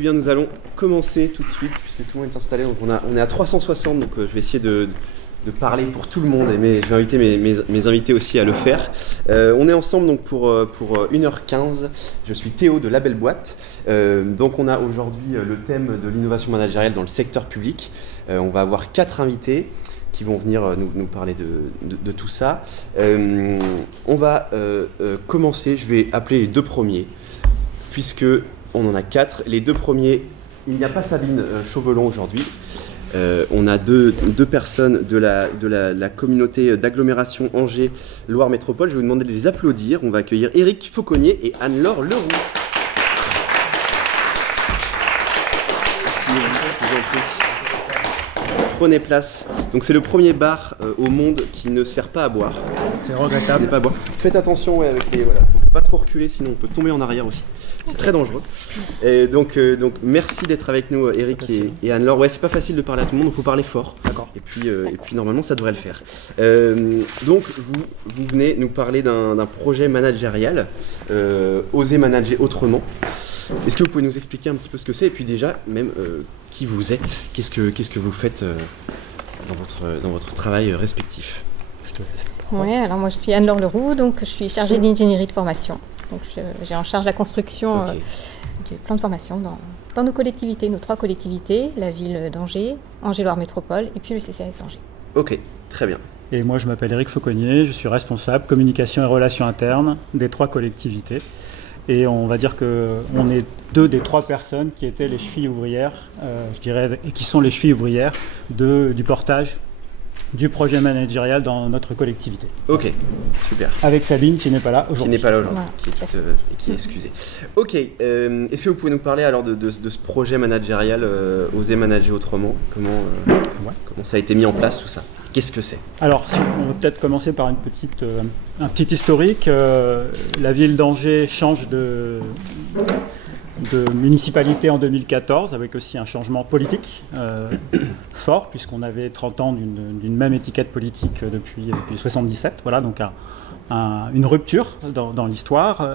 eh bien nous allons commencer tout de suite, puisque tout le monde est installé. Donc on est à 360, donc je vais essayer de parler pour tout le monde, et je vais inviter mes invités aussi à le faire. On est ensemble donc pour 1h15. Je suis Théo de La Belle Boîte. Donc on a aujourd'hui le thème de l'innovation managériale dans le secteur public. On va avoir 4 invités qui vont venir nous parler de tout ça. On va commencer, je vais appeler les 2 premiers, puisque on en a 4. Les 2 premiers, il n'y a pas Sabine Chauvelon aujourd'hui. On a deux personnes de la communauté d'agglomération Angers-Loire Métropole. Je vais vous demander de les applaudir. On va accueillir Éric Fauconnier et Anne-Laure Leroux. Prenez place. Donc c'est le premier bar au monde qui ne sert pas à boire. C'est regrettable. Pas à boire. Faites attention avec les... Voilà, faut pas trop reculer, sinon on peut tomber en arrière aussi. C'est très dangereux. Et donc merci d'être avec nous, Éric et Anne-Laure. Ouais, c'est pas facile de parler à tout le monde, il faut parler fort. D'accord. Et puis normalement ça devrait le faire. Donc vous venez nous parler d'un projet managérial, Oser manager autrement. Est-ce que vous pouvez nous expliquer un petit peu ce que c'est, et puis déjà même qui vous êtes, qu'est-ce que vous faites dans votre travail respectif? Je te laisse. Oui, alors moi je suis Anne-Laure Leroux, donc je suis chargée d'ingénierie de formation. Donc j'ai en charge la construction du plan de formation dans nos collectivités, nos 3 collectivités, la ville d'Angers, Angers-Loire Métropole et puis le CCAS Angers. Ok, très bien. Et moi je m'appelle Éric Fauconnier, je suis responsable communication et relations internes des 3 collectivités. Et on va dire qu'on est 2 des 3 personnes qui étaient les chevilles ouvrières, je dirais, et qui sont les chevilles ouvrières du portage du projet managérial dans notre collectivité. Ok, super. Avec Sabine qui n'est pas là aujourd'hui. Voilà, Voilà. qui est excusée. Ok, est-ce que vous pouvez nous parler alors de ce projet managérial, Oser manager autrement? Comment ça a été mis en place tout ça? Qu'est-ce que c'est? Alors, on va peut-être commencer par un petit historique. La ville d'Angers change de municipalité en 2014, avec aussi un changement politique fort, puisqu'on avait 30 ans d'une même étiquette politique depuis 1977. Voilà, donc une rupture dans l'histoire,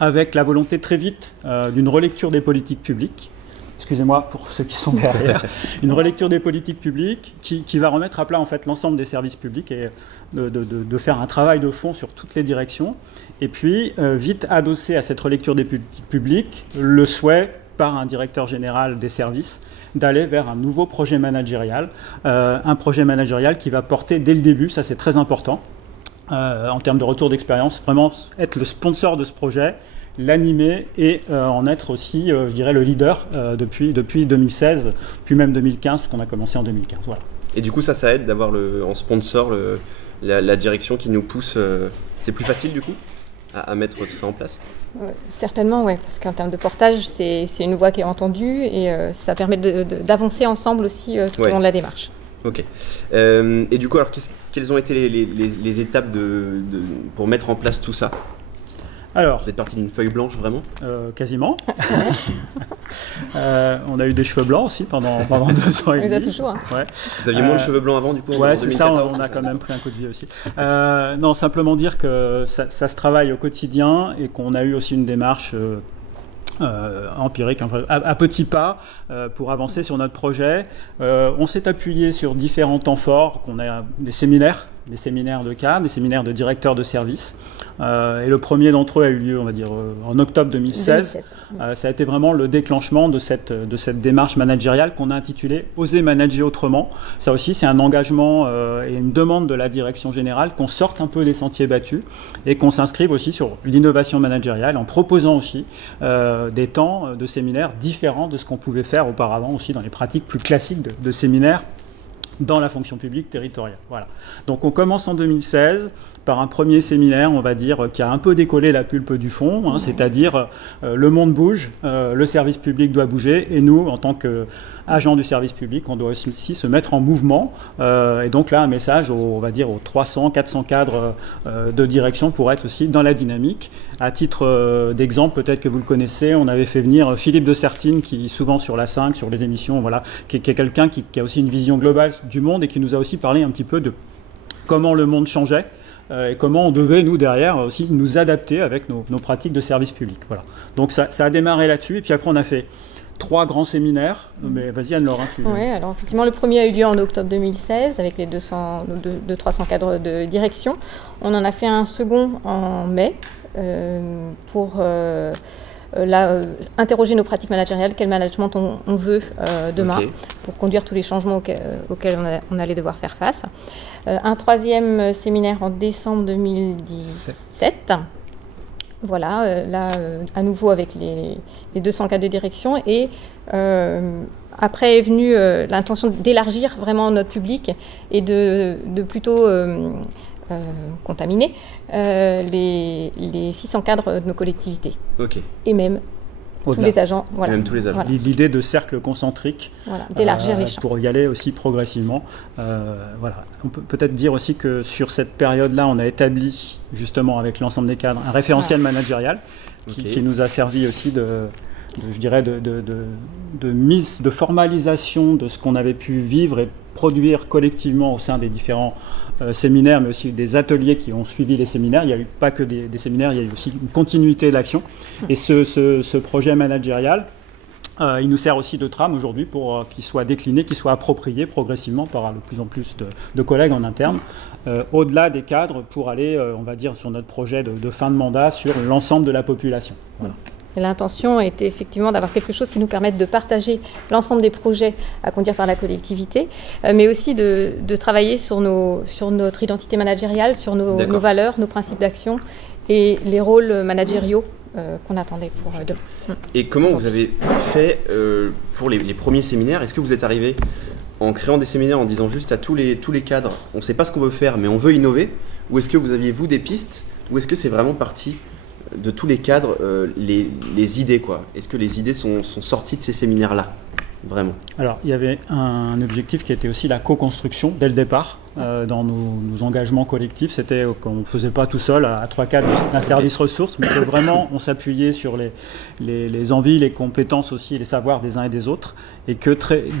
avec la volonté très vite d'une relecture des politiques publiques. Excusez-moi pour ceux qui sont derrière, une relecture des politiques publiques qui va remettre à plat en fait l'ensemble des services publics et de faire un travail de fond sur toutes les directions. Et puis, vite adossé à cette relecture des politiques publiques, le souhait par un directeur général des services d'aller vers un nouveau projet managérial, un projet managérial qui va porter dès le début, ça c'est très important, en termes de retour d'expérience, vraiment être le sponsor de ce projet, l'animer et en être aussi, je dirais, le leader depuis 2016, puis même 2015, puisqu'on a commencé en 2015. Voilà. Et du coup, ça aide d'avoir en sponsor la direction qui nous pousse. C'est plus facile du coup à mettre tout ça en place? Certainement, oui, parce qu'en termes de portage, c'est une voix qui est entendue et ça permet d'avancer ensemble aussi tout au long de la démarche. Ok. Et du coup, alors, quelles ont été les étapes pour mettre en place tout ça? Alors, vous êtes parti d'une feuille blanche, vraiment? Quasiment. On a eu des cheveux blancs aussi pendant 2 ans et demi. On les a toujours. Hein. Ouais. Vous aviez moins de cheveux blancs avant, du coup? Ouais, c'est ça, on a quand même pris un coup de vie aussi. Non, simplement dire que ça se travaille au quotidien et qu'on a eu aussi une démarche empirique, à petits pas, pour avancer sur notre projet. On s'est appuyé sur différents temps forts, qu'on a des séminaires de cadres, des séminaires de directeurs de services. Et le premier d'entre eux a eu lieu, on va dire, en octobre 2016. Ça a été vraiment le déclenchement de cette démarche managériale qu'on a intitulée « Oser manager autrement ». Ça aussi, c'est un engagement et une demande de la direction générale qu'on sorte un peu des sentiers battus et qu'on s'inscrive aussi sur l'innovation managériale en proposant aussi des temps de séminaires différents de ce qu'on pouvait faire auparavant aussi dans les pratiques plus classiques de séminaires dans la fonction publique territoriale. Voilà. Donc on commence en 2016 par un premier séminaire, on va dire, qui a un peu décollé la pulpe du fond, hein, c'est-à-dire le monde bouge, le service public doit bouger, et nous, en tant qu'agents du service public, on doit aussi se mettre en mouvement. Et donc là, un message, on va dire, aux 300, 400 cadres de direction pour être aussi dans la dynamique. À titre d'exemple, peut-être que vous le connaissez, on avait fait venir Philippe de Sertine, qui souvent sur la 5, sur les émissions, voilà, qui est quelqu'un qui a aussi une vision globale du monde et qui nous a aussi parlé un petit peu de comment le monde changeait et comment on devait, nous, derrière, aussi nous adapter avec nos pratiques de service public. Voilà. Donc ça a démarré là-dessus, et puis après on a fait 3 grands séminaires. Mais vas-y Anne-Laure. Oui, alors effectivement, le premier a eu lieu en octobre 2016 avec les 300 cadres de direction. On en a fait un second en mai pour interroger nos pratiques managériales, quel management on veut demain, pour conduire tous les changements auxquels on allait devoir faire face. Un troisième séminaire en décembre 2017. Voilà, là, à nouveau avec les 200 cadres de direction. Et après est venue l'intention d'élargir vraiment notre public et de plutôt contaminer les 600 cadres de nos collectivités. Et même tous les agents. Voilà. Même tous les agents. Voilà. L'idée de cercle concentrique, d'élargir les champs. Pour y aller aussi progressivement. Voilà. On peut peut-être dire aussi que sur cette période-là, on a établi justement avec l'ensemble des cadres un référentiel managérial qui nous a servi aussi de formalisation de ce qu'on avait pu vivre et produire collectivement au sein des différents séminaires, mais aussi des ateliers qui ont suivi les séminaires. Il n'y a eu pas que des séminaires, il y a eu aussi une continuité de l'action. Et ce projet managérial, il nous sert aussi de trame aujourd'hui pour qu'il soit décliné, qu'il soit approprié progressivement par de plus en plus de collègues en interne, au-delà des cadres pour aller, on va dire, sur notre projet de fin de mandat sur l'ensemble de la population. Voilà. L'intention était effectivement d'avoir quelque chose qui nous permette de partager l'ensemble des projets à conduire par la collectivité, mais aussi de travailler sur notre identité managériale, sur nos valeurs, nos principes d'action et les rôles managériaux qu'on attendait pour demain. Et comment vous avez fait pour les premiers séminaires? Est-ce que vous êtes arrivé en créant des séminaires en disant juste à tous les cadres, on ne sait pas ce qu'on veut faire, mais on veut innover? Ou est-ce que vous aviez, vous, des pistes? Ou est-ce que c'est vraiment parti de tous les cadres, les idées, quoi? Est-ce que les idées sont sorties de ces séminaires-là, vraiment? Alors, il y avait un objectif qui était aussi la co-construction dès le départ. Dans nos engagements collectifs, c'était qu'on ne faisait pas tout seul à 3-4 d'un service ressources, mais que vraiment on s'appuyait sur les envies, les compétences aussi et les savoirs des uns et des autres, et que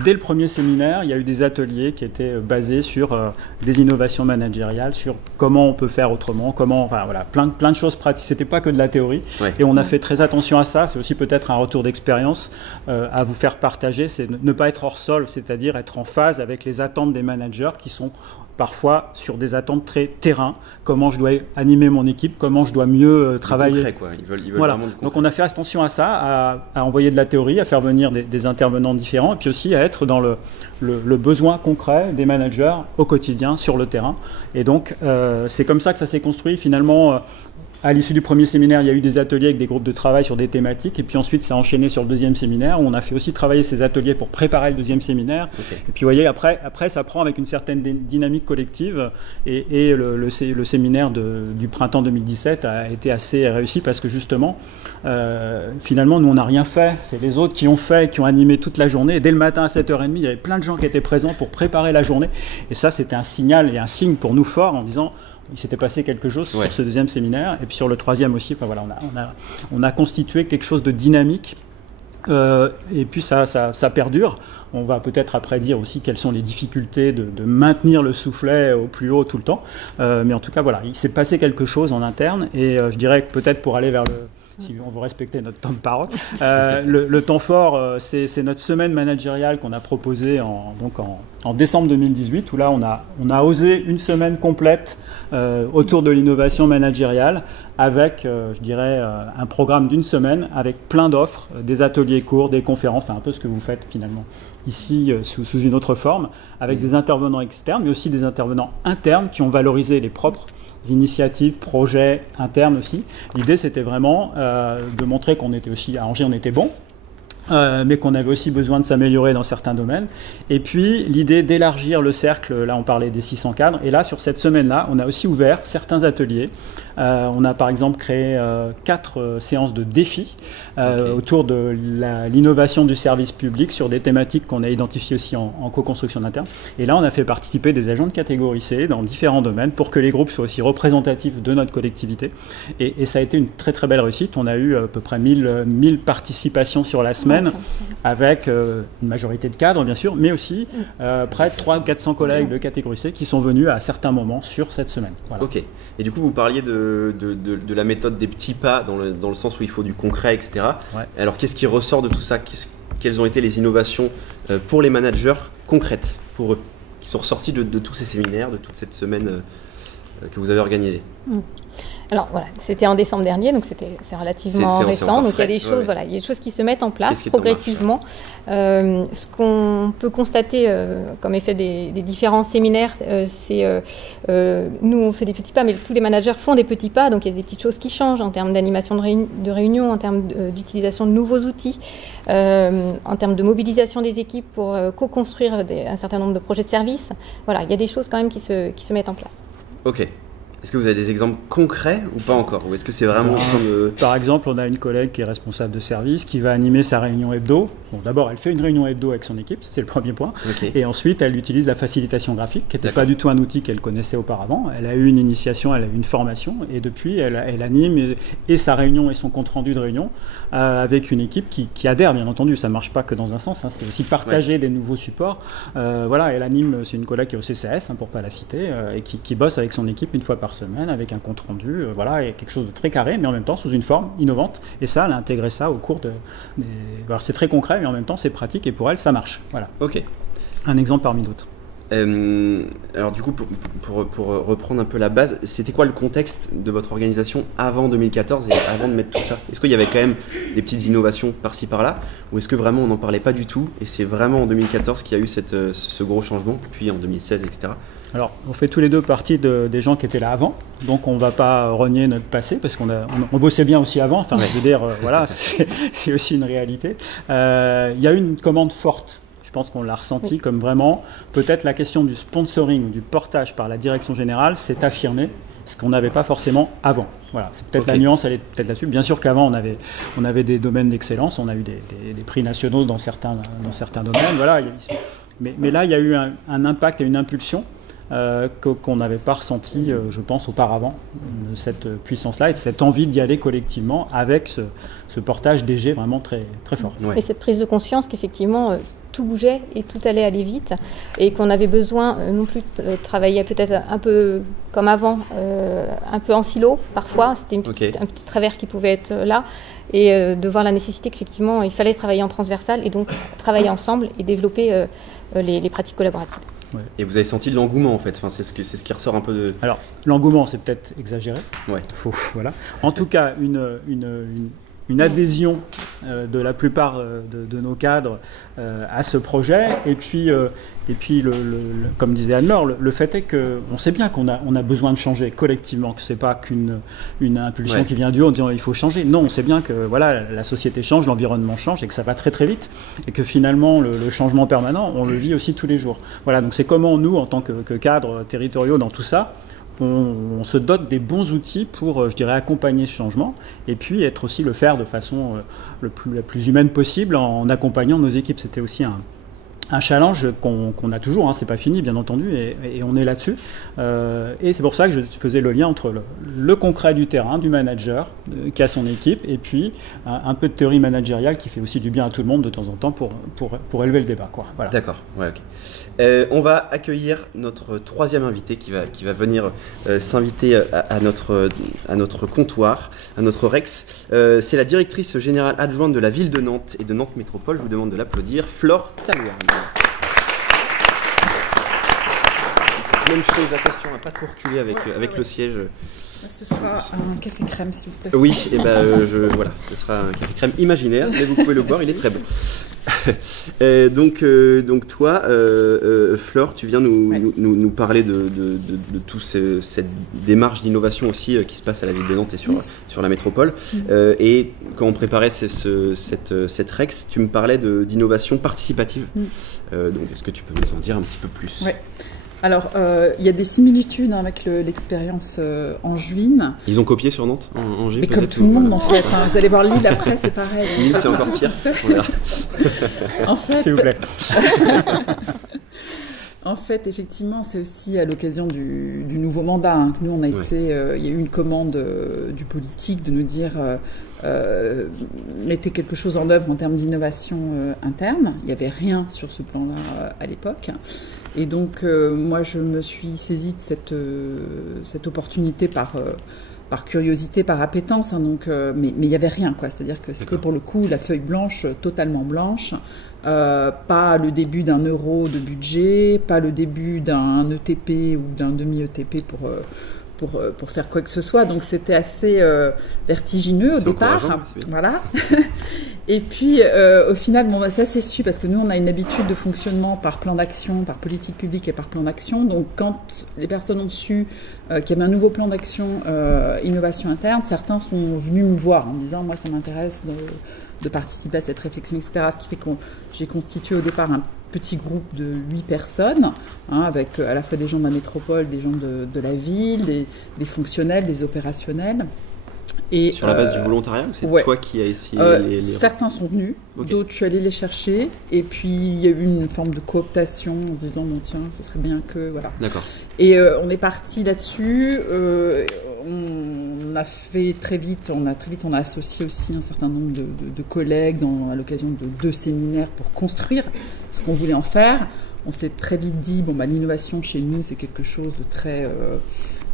dès le premier séminaire, il y a eu des ateliers qui étaient basés sur des innovations managériales, sur comment on peut faire autrement, plein de choses pratiques. C'était pas que de la théorie, et on a fait très attention à ça. C'est aussi peut-être un retour d'expérience à vous faire partager, c'est ne pas être hors sol, c'est-à-dire être en phase avec les attentes des managers qui sont parfois sur des attentes très terrain, comment je dois animer mon équipe, comment je dois mieux travailler. Concret, quoi. Ils veulent voilà. vraiment du concret. Donc on a fait attention à ça, à envoyer de la théorie, à faire venir des intervenants différents, et puis aussi à être dans le besoin concret des managers au quotidien sur le terrain. Et donc c'est comme ça que ça s'est construit finalement. À l'issue du premier séminaire, il y a eu des ateliers avec des groupes de travail sur des thématiques, et puis ensuite ça a enchaîné sur le deuxième séminaire, où on a fait aussi travailler ces ateliers pour préparer le deuxième séminaire. Et puis vous voyez, après ça prend avec une certaine dynamique collective, et le séminaire du printemps 2017 a été assez réussi, parce que justement, finalement, nous on n'a rien fait, c'est les autres qui ont fait, qui ont animé toute la journée, et dès le matin à 7h30, il y avait plein de gens qui étaient présents pour préparer la journée, et ça c'était un signal et un signe pour nous fort, en disant il s'était passé quelque chose sur ce deuxième séminaire, et puis sur le troisième aussi. Enfin, voilà, on a constitué quelque chose de dynamique, et puis ça perdure. On va peut-être après dire aussi quelles sont les difficultés de maintenir le soufflet au plus haut tout le temps, mais en tout cas voilà, il s'est passé quelque chose en interne, et je dirais que peut-être pour aller vers si on veut respecter notre temps de parole. Le temps fort, c'est notre semaine managériale qu'on a proposée en décembre 2018, où là on a osé une semaine complète autour de l'innovation managériale, avec, je dirais, un programme d'une semaine, avec plein d'offres, des ateliers courts, des conférences, enfin un peu ce que vous faites finalement ici sous une autre forme, avec des intervenants externes, mais aussi des intervenants internes qui ont valorisé les propres initiatives, projets internes aussi. L'idée, c'était vraiment de montrer qu'on était aussi, à Angers, on était bon, mais qu'on avait aussi besoin de s'améliorer dans certains domaines. Et puis, l'idée d'élargir le cercle, là, on parlait des 600 cadres, et là, sur cette semaine-là, on a aussi ouvert certains ateliers. On a par exemple créé 4 séances de défis autour de l'innovation du service public sur des thématiques qu'on a identifiées aussi en co-construction interne. Et là, on a fait participer des agents de catégorie C dans différents domaines pour que les groupes soient aussi représentatifs de notre collectivité. Et ça a été une très très belle réussite. On a eu à peu près 1000 participations sur la semaine. semaine, avec une majorité de cadres, bien sûr, mais aussi près de 300-400 collègues de catégorie C qui sont venus à certains moments sur cette semaine. Voilà. Ok. Et du coup, vous parliez de la méthode des petits pas, dans le sens où il faut du concret, etc. Ouais. Alors, qu'est-ce qui ressort de tout ça? Quelles ont été les innovations pour les managers concrètes, pour eux, qui sont ressorties de tous ces séminaires, de toute cette semaine que vous avez organisée? Alors voilà, c'était en décembre dernier, donc c'est relativement récent. Donc il y a des choses, voilà, il y a des choses qui se mettent en place progressivement. Ce qu'on peut constater comme effet des différents séminaires, c'est nous on fait des petits pas, mais tous les managers font des petits pas. Donc il y a des petites choses qui changent en termes d'animation de réunion, en termes d'utilisation de nouveaux outils, en termes de mobilisation des équipes pour co-construire un certain nombre de projets de service. Voilà, il y a des choses quand même qui se mettent en place. Ok. Est-ce que vous avez des exemples concrets ou pas encore? Ou est-ce que c'est vraiment comme... Par exemple, on a une collègue qui est responsable de service qui va animer sa réunion hebdo. Bon, d'abord, elle fait une réunion hebdo avec son équipe, c'est le premier point. Okay. Et ensuite, elle utilise la facilitation graphique, qui n'était pas du tout un outil qu'elle connaissait auparavant. Elle a eu une initiation, elle a eu une formation, et depuis, elle anime et sa réunion et son compte-rendu de réunion avec une équipe qui adhère, bien entendu. Ça ne marche pas que dans un sens, hein, c'est aussi partager des nouveaux supports. Voilà, elle anime, c'est une collègue qui est au CCS, hein, pour ne pas la citer, et qui bosse avec son équipe une fois par semaine avec un compte rendu, voilà, et quelque chose de très carré, mais en même temps sous une forme innovante. Et ça, elle a intégré ça au cours alors c'est très concret, mais en même temps c'est pratique et pour elle ça marche. Voilà. Ok. Un exemple parmi d'autres. Alors du coup, pour reprendre un peu la base, c'était quoi le contexte de votre organisation avant 2014 et avant de mettre tout ça? Est-ce qu'il y avait quand même des petites innovations par-ci par-là, ou est-ce que vraiment on n'en parlait pas du tout et c'est vraiment en 2014 qu'il y a eu ce gros changement, puis en 2016, etc. Alors, on fait tous les deux partie des gens qui étaient là avant, donc on ne va pas renier notre passé, parce qu'on bossait bien aussi avant, enfin je veux dire, voilà, c'est aussi une réalité. Il y a eu une commande forte. Je pense qu'on l'a ressenti comme vraiment, peut-être la question du sponsoring ou du portage par la direction générale s'est affirmée, ce qu'on n'avait pas forcément avant. Voilà, c'est peut-être la nuance, elle est peut-être là-dessus. Bien sûr qu'avant, on avait des domaines d'excellence, on a eu des prix nationaux dans certains domaines, voilà. Mais là, il y a eu un impact et une impulsion qu'on n'avait pas ressenti, je pense, auparavant, de cette puissance-là et de cette envie d'y aller collectivement avec ce portage DG vraiment très, très fort. Ouais. Et cette prise de conscience qu'effectivement, tout bougeait et tout allait aller vite et qu'on avait besoin non plus de travailler peut-être un peu comme avant, un peu en silo parfois, c'était un petit travers qui pouvait être là, et de voir la nécessité qu'effectivement il fallait travailler en transversal et donc travailler ensemble et développer les pratiques collaboratives. Ouais. Et vous avez senti de l'engouement en fait, enfin, c'est ce qui ressort un peu de... Alors l'engouement c'est peut-être exagéré, voilà. En tout cas une adhésion de la plupart de nos cadres à ce projet. Et puis comme disait Anne-Laure, le fait est qu'on sait bien qu'on a besoin de changer collectivement, que ce n'est pas qu'une impulsion qui vient du haut en disant il faut changer. Non, on sait bien que voilà, la société change, l'environnement change et que ça va très très vite. Et que finalement, le changement permanent, on le vit aussi tous les jours. Voilà, donc c'est comment nous, en tant que cadres territoriaux dans tout ça, on se dote des bons outils pour, je dirais, accompagner ce changement et puis le faire de façon la plus humaine possible en accompagnant nos équipes. C'était aussi un challenge qu'on a toujours, hein, c'est pas fini bien entendu, et on est là-dessus. Et c'est pour ça que je faisais le lien entre le concret du terrain, du manager qui a son équipe, et puis un peu de théorie managériale qui fait aussi du bien à tout le monde de temps en temps pour élever le débat, quoi. Voilà. D'accord, ouais, ok. On va accueillir notre troisième invité qui va venir s'inviter à notre comptoir, à notre Rex. C'est la directrice générale adjointe de la ville de Nantes et de Nantes Métropole. Je vous demande de l'applaudir, Flore Talouerne. Même chose, attention à ne pas trop reculer avec le siège. Ce sera un café crème, s'il vous plaît. Oui, et voilà, ce sera un café crème imaginaire, mais vous pouvez le boire, il est très bon. Donc toi, Flore, tu viens nous parler de toute cette démarche d'innovation aussi qui se passe à la ville de Nantes et sur la métropole. Et quand on préparait cette Rex, tu me parlais d'innovation participative. Donc est-ce que tu peux nous en dire un petit peu plus? Ouais. Alors, il y a des similitudes avec l'expérience angevine. Ils ont copié sur Nantes, Angers? Mais comme tout le monde, en fait. Hein, vous allez voir Lille après, c'est pareil. Lille, c'est encore pire. On verra. En fait, s'il vous plaît. En fait, effectivement, c'est aussi à l'occasion du nouveau mandat hein, que nous, on a été... il y a eu une commande du politique de nous dire mettez quelque chose en œuvre en termes d'innovation interne. Il n'y avait rien sur ce plan-là à l'époque. Et donc, moi, je me suis saisie de cette opportunité par curiosité, par appétence, hein, donc, mais il n'y avait rien, quoi. C'est-à-dire que c'était pour le coup la feuille blanche, totalement blanche, pas le début d'un euro de budget, pas le début d'un ETP ou d'un demi-ETP pour faire quoi que ce soit. Donc c'était assez vertigineux au départ. Voilà. Et puis au final, bon, bah, ça s'est su parce que nous on a une habitude de fonctionnement par plan d'action, par politique publique et par plan d'action. Donc quand les personnes ont su qu'il y avait un nouveau plan d'action innovation interne, certains sont venus me voir en me disant moi ça m'intéresse de participer à cette réflexion, etc. Ce qui fait que j'ai constitué au départ un petit groupe de 8 personnes, hein, avec à la fois des gens de la métropole, des gens de la ville, des fonctionnels, des opérationnels. Et, sur la base du volontariat ou c'est toi qui as essayé les... Certains sont venus, d'autres je suis allée les chercher, et puis il y a eu une forme de cooptation en se disant bon tiens, ce serait bien que... Voilà. D'accord. Et on est parti là-dessus, on a fait très vite, on a associé aussi un certain nombre de collègues à l'occasion de 2 séminaires pour construire ce qu'on voulait en faire. On s'est très vite dit, bon, bah, l'innovation chez nous, c'est quelque chose de très...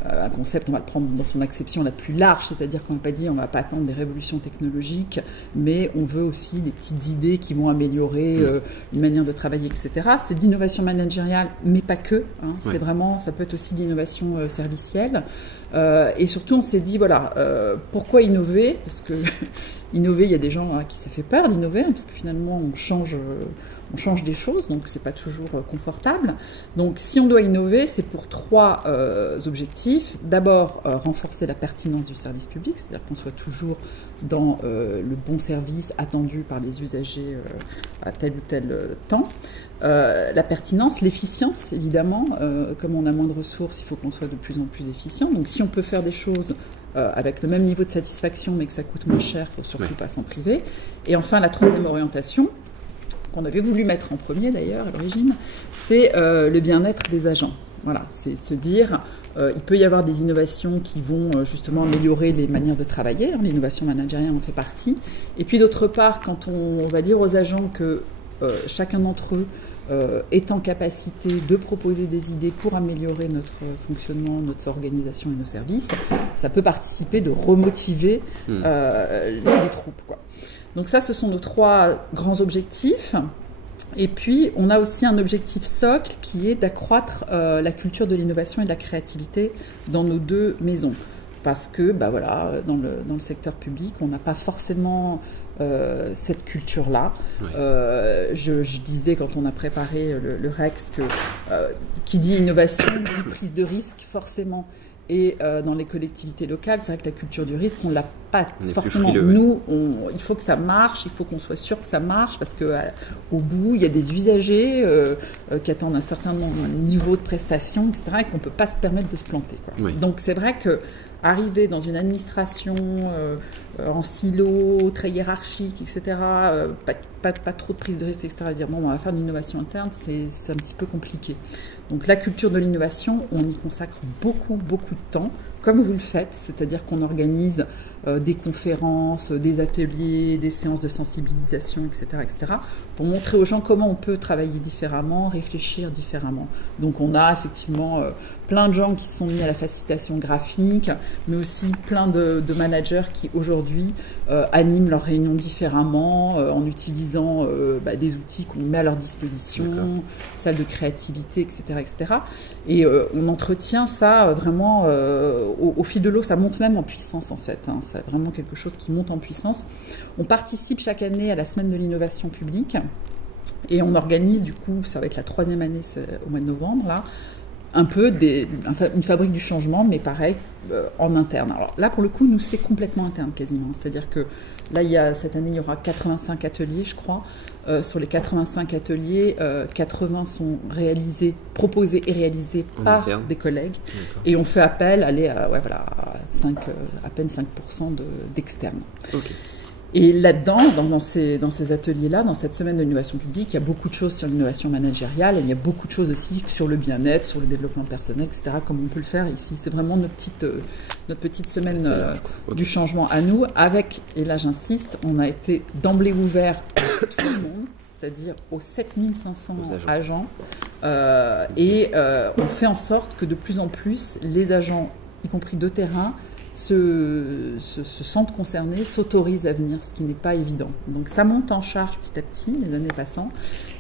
un concept, on va le prendre dans son acception la plus large, c'est-à-dire qu'on n'a pas dit on ne va pas attendre des révolutions technologiques, mais on veut aussi des petites idées qui vont améliorer une manière de travailler, etc. C'est de l'innovation managériale, mais pas que. Hein, c'est vraiment, ça peut être aussi de l'innovation servicielle. Et surtout, on s'est dit, voilà, pourquoi innover? Parce que innover, il y a des gens qui s'est fait peur d'innover, hein, parce que finalement, on change des choses, donc c'est pas toujours confortable. Donc si on doit innover, c'est pour 3 objectifs. D'abord, renforcer la pertinence du service public, c'est-à-dire qu'on soit toujours dans le bon service attendu par les usagers à tel ou tel temps. La pertinence, l'efficience, évidemment. Comme on a moins de ressources, il faut qu'on soit de plus en plus efficient. Donc si on peut faire des choses avec le même niveau de satisfaction, mais que ça coûte moins cher, il ne faut surtout pas s'en priver. Et enfin, la 3e orientation, qu'on avait voulu mettre en premier d'ailleurs à l'origine, c'est le bien-être des agents. Voilà, c'est se dire, il peut y avoir des innovations qui vont justement améliorer les manières de travailler, hein, l'innovation managériale en fait partie, et puis d'autre part, quand on va dire aux agents que chacun d'entre eux est en capacité de proposer des idées pour améliorer notre fonctionnement, notre organisation et nos services, ça peut participer de remotiver les troupes, quoi. Donc ça, ce sont nos 3 grands objectifs. Et puis, on a aussi un objectif socle qui est d'accroître la culture de l'innovation et de la créativité dans nos 2 maisons. Parce que, bah voilà, dans le secteur public, on n'a pas forcément cette culture-là. Je disais quand on a préparé le REX que qui dit innovation dit prise de risque, forcément. Et dans les collectivités locales, c'est vrai que la culture du risque, on ne l'a pas forcément. Nous, il faut que ça marche, il faut qu'on soit sûr que ça marche, parce qu'au bout, il y a des usagers qui attendent un certain niveau de prestation, etc., et qu'on ne peut pas se permettre de se planter, quoi. Donc c'est vrai qu'arriver dans une administration en silo, très hiérarchique, etc., pas trop de prise de risque, etc., dire bon, on va faire de l'innovation interne, c'est un petit peu compliqué. Donc la culture de l'innovation, on y consacre beaucoup, beaucoup de temps, comme vous le faites, c'est-à-dire qu'on organise des conférences, des ateliers, des séances de sensibilisation, etc., pour montrer aux gens comment on peut travailler différemment, réfléchir différemment. Donc on a effectivement plein de gens qui sont mis à la facilitation graphique, mais aussi plein de managers qui aujourd'hui animent leurs réunions différemment, en utilisant des outils qu'on met à leur disposition, salles de créativité, etc. Et on entretient ça vraiment au fil de l'eau, ça monte même en puissance en fait, hein. C'est vraiment quelque chose qui monte en puissance. On participe chaque année à la semaine de l'innovation publique et on organise du coup, ça va être la 3e année au mois de novembre là, un peu une fabrique du changement, mais pareil, en interne. Alors là, pour le coup, nous, c'est complètement interne quasiment. C'est-à-dire que là, cette année, il y aura 85 ateliers, je crois. Sur les 85 ateliers, 80 sont proposés et réalisés par des collègues. Et on fait appel à peine 5% d'externes. Et là-dedans, dans ces ateliers-là, dans cette semaine de l'innovation publique, il y a beaucoup de choses sur l'innovation managériale, et il y a beaucoup de choses aussi sur le bien-être, sur le développement personnel, etc., comme on peut le faire ici. C'est vraiment notre petite semaine du changement à nous, avec, et là j'insiste, on a été d'emblée ouvert à tout le monde, c'est-à-dire aux 7500 agents, et on fait en sorte que de plus en plus, les agents, y compris de terrain, se sentent concernés, s'autorisent à venir, ce qui n'est pas évident. Donc ça monte en charge petit à petit, les années passant.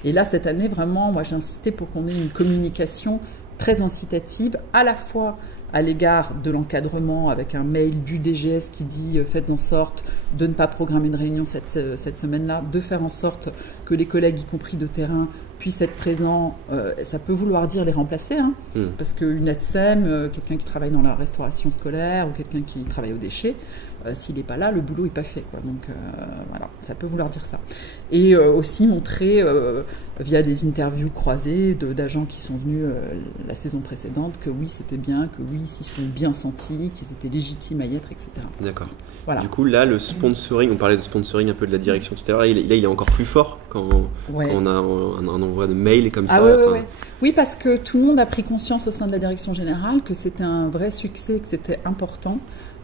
Et là, cette année, vraiment, moi j'ai insisté pour qu'on ait une communication très incitative, à la fois à l'égard de l'encadrement, avec un mail du DGS qui dit faites en sorte de ne pas programmer une réunion cette semaine-là, de faire en sorte que les collègues, y compris de terrain, puissent être présents. Ça peut vouloir dire les remplacer, hein, parce qu'une ATSEM, quelqu'un qui travaille dans la restauration scolaire ou quelqu'un qui travaille aux déchets, s'il n'est pas là, le boulot n'est pas fait, quoi. Donc voilà, ça peut vouloir dire ça. Et aussi montrer via des interviews croisées d'agents qui sont venus la saison précédente que oui, c'était bien, que oui, ils s'y sont bien sentis, qu'ils étaient légitimes à y être, etc. D'accord. Voilà. Du coup, là, le sponsoring, on parlait de sponsoring un peu de la direction tout à l'heure, là, il est encore plus fort quand on a un envoi de mail comme ça. Oui, parce que tout le monde a pris conscience au sein de la direction générale que c'était un vrai succès, que c'était important.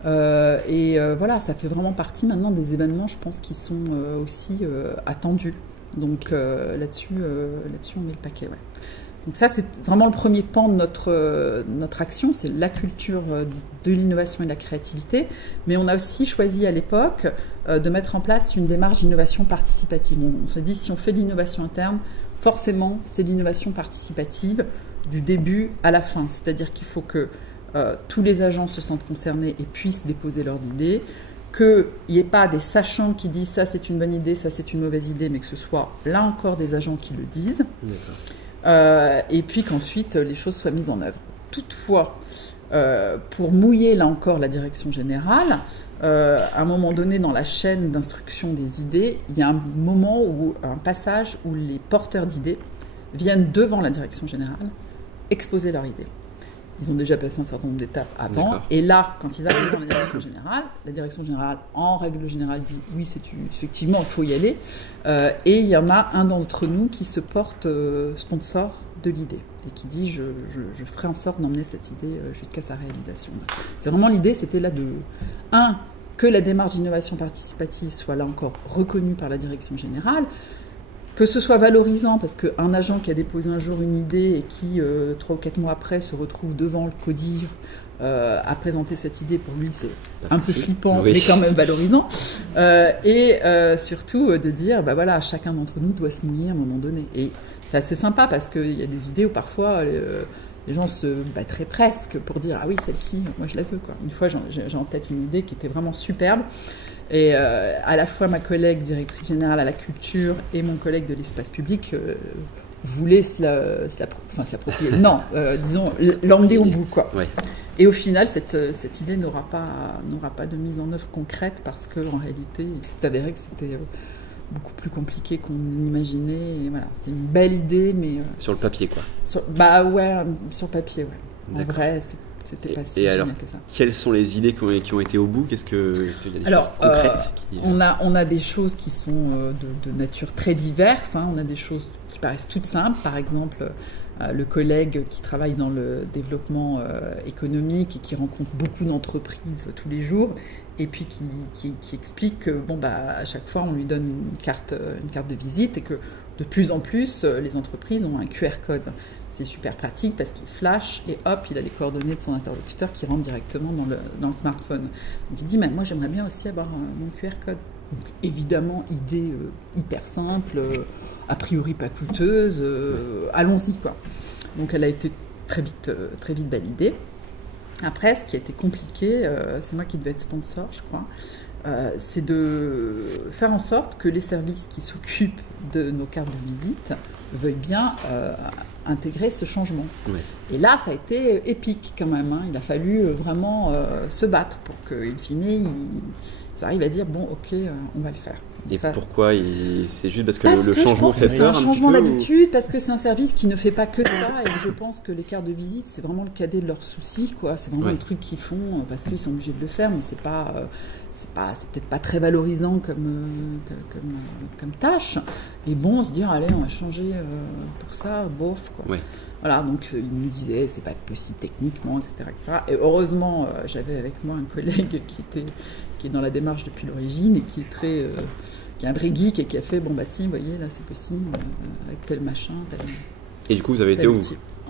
Voilà, ça fait vraiment partie maintenant des événements, je pense, qui sont aussi attendus. Donc là-dessus, on met le paquet. Ouais. Donc ça, c'est vraiment le premier pan de notre action, c'est la culture de l'innovation et de la créativité. Mais on a aussi choisi à l'époque de mettre en place une démarche d'innovation participative. On s'est dit, si on fait de l'innovation interne, forcément, c'est de l'innovation participative du début à la fin. C'est-à-dire qu'il faut que tous les agents se sentent concernés et puissent déposer leurs idées, qu'il n'y ait pas des sachants qui disent ça c'est une bonne idée, ça c'est une mauvaise idée, mais que ce soit là encore des agents qui le disent. Et puis qu'ensuite les choses soient mises en œuvre. Toutefois, pour mouiller là encore la direction générale, à un moment donné dans la chaîne d'instruction des idées, il y a un passage où les porteurs d'idées viennent devant la direction générale exposer leurs idées. Ils ont déjà passé un certain nombre d'étapes avant. D'accord. Et là, quand ils arrivent dans la direction générale, en règle générale, dit oui, effectivement, il faut y aller. Et il y en a un d'entre nous qui se porte sponsor de l'idée et qui dit je ferai en sorte d'emmener cette idée jusqu'à sa réalisation. C'est vraiment l'idée, c'était là que la démarche d'innovation participative soit là encore reconnue par la direction générale, que ce soit valorisant, parce qu'un agent qui a déposé un jour une idée et qui, 3 ou 4 mois après, se retrouve devant le CODIR à présenter cette idée, pour lui, c'est un peu flippant, mais quand même valorisant. Et surtout, de dire, bah voilà, chacun d'entre nous doit se mouiller à un moment donné. Et c'est assez sympa, parce qu'il y a des idées où parfois, les gens se battraient presque pour dire, ah oui, celle-ci, moi je la veux, quoi. Une fois, j'ai en tête une idée qui était vraiment superbe. Et à la fois ma collègue directrice générale à la culture et mon collègue de l'espace public voulaient s'approprier. Non, disons, l'emmener au bout, quoi. Ouais. Et au final, cette idée n'aura pas de mise en œuvre concrète parce qu'en réalité, il s'est avéré que c'était beaucoup plus compliqué qu'on imaginait. Et voilà, c'était une belle idée, mais... sur le papier, quoi. Sur papier, ouais. En vrai, c'était pas si génial que ça. Quelles sont les idées qui ont été au bout ? Est-ce qu'il y a des choses concrètes on a des choses qui sont de nature très diverse. Hein. On a des choses qui paraissent toutes simples. Par exemple, le collègue qui travaille dans le développement économique et qui rencontre beaucoup d'entreprises tous les jours et puis qui explique que à chaque fois, on lui donne une carte de visite et que de plus en plus, les entreprises ont un QR code. C'est super pratique parce qu'il flash et hop, il a les coordonnées de son interlocuteur qui rentrent directement dans le smartphone. Donc il dit, mais moi j'aimerais bien aussi avoir mon QR code. Donc évidemment, idée hyper simple, a priori pas coûteuse, allons-y, quoi. Donc elle a été très vite validée. Après, ce qui a été compliqué, c'est moi qui devais être sponsor, je crois, c'est de faire en sorte que les services qui s'occupent de nos cartes de visite veuillent bien intégrer ce changement. Oui. Et là, ça a été épique quand même. Hein. Il a fallu vraiment se battre pour qu'in fine, ils arrivent à dire, bon, ok, on va le faire. Et ça, pourquoi c'est juste parce que le changement fait peur un changement d'habitude, parce que c'est un service qui ne fait pas que ça, et je pense que les cartes de visite, c'est vraiment le cadet de leurs soucis, quoi. C'est vraiment le truc qu'ils font parce qu'ils sont obligés de le faire, mais c'est peut-être pas très valorisant comme tâche. Et bon, se dire, allez, on va changer pour ça, bof, quoi. Ouais. Voilà, donc il nous disait, c'est pas possible techniquement, etc. etc. Et heureusement, j'avais avec moi un collègue qui est dans la démarche depuis l'origine et qui est un vrai geek et qui a fait, bon bah si, vous voyez, là c'est possible, avec tel machin, tel... Et du coup, vous avez été où?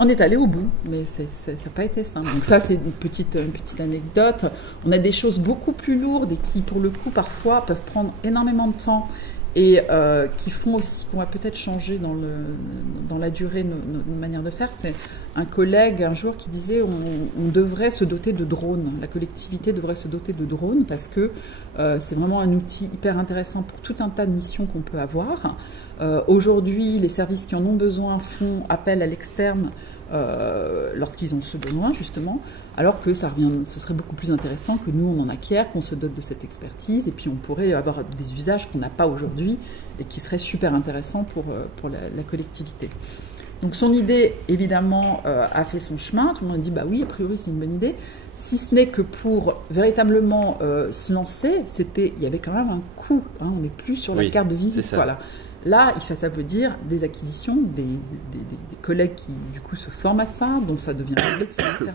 On est allé au bout, mais ça n'a pas été simple. Donc ça, c'est une petite anecdote. On a des choses beaucoup plus lourdes et qui, pour le coup, parfois, peuvent prendre énormément de temps et qui font aussi qu'on va peut-être changer dans la durée notre manière de faire. C'est un collègue un jour qui disait on devrait se doter de drones. La collectivité devrait se doter de drones parce que c'est vraiment un outil hyper intéressant pour tout un tas de missions qu'on peut avoir. Aujourd'hui, les services qui en ont besoin font appel à l'externe lorsqu'ils ont ce besoin, justement, alors que ce serait beaucoup plus intéressant que nous, on en acquiert, qu'on se dote de cette expertise, et puis on pourrait avoir des usages qu'on n'a pas aujourd'hui et qui seraient super intéressants pour la collectivité. Donc son idée, évidemment, a fait son chemin. Tout le monde a dit, bah oui, a priori, c'est une bonne idée. Si ce n'est que pour véritablement se lancer, il y avait quand même un coût. Hein, on n'est plus sur la carte de visite. Voilà. Là, ça veut dire des acquisitions, des collègues qui, du coup, se forment à ça, donc ça devient objectif, etc.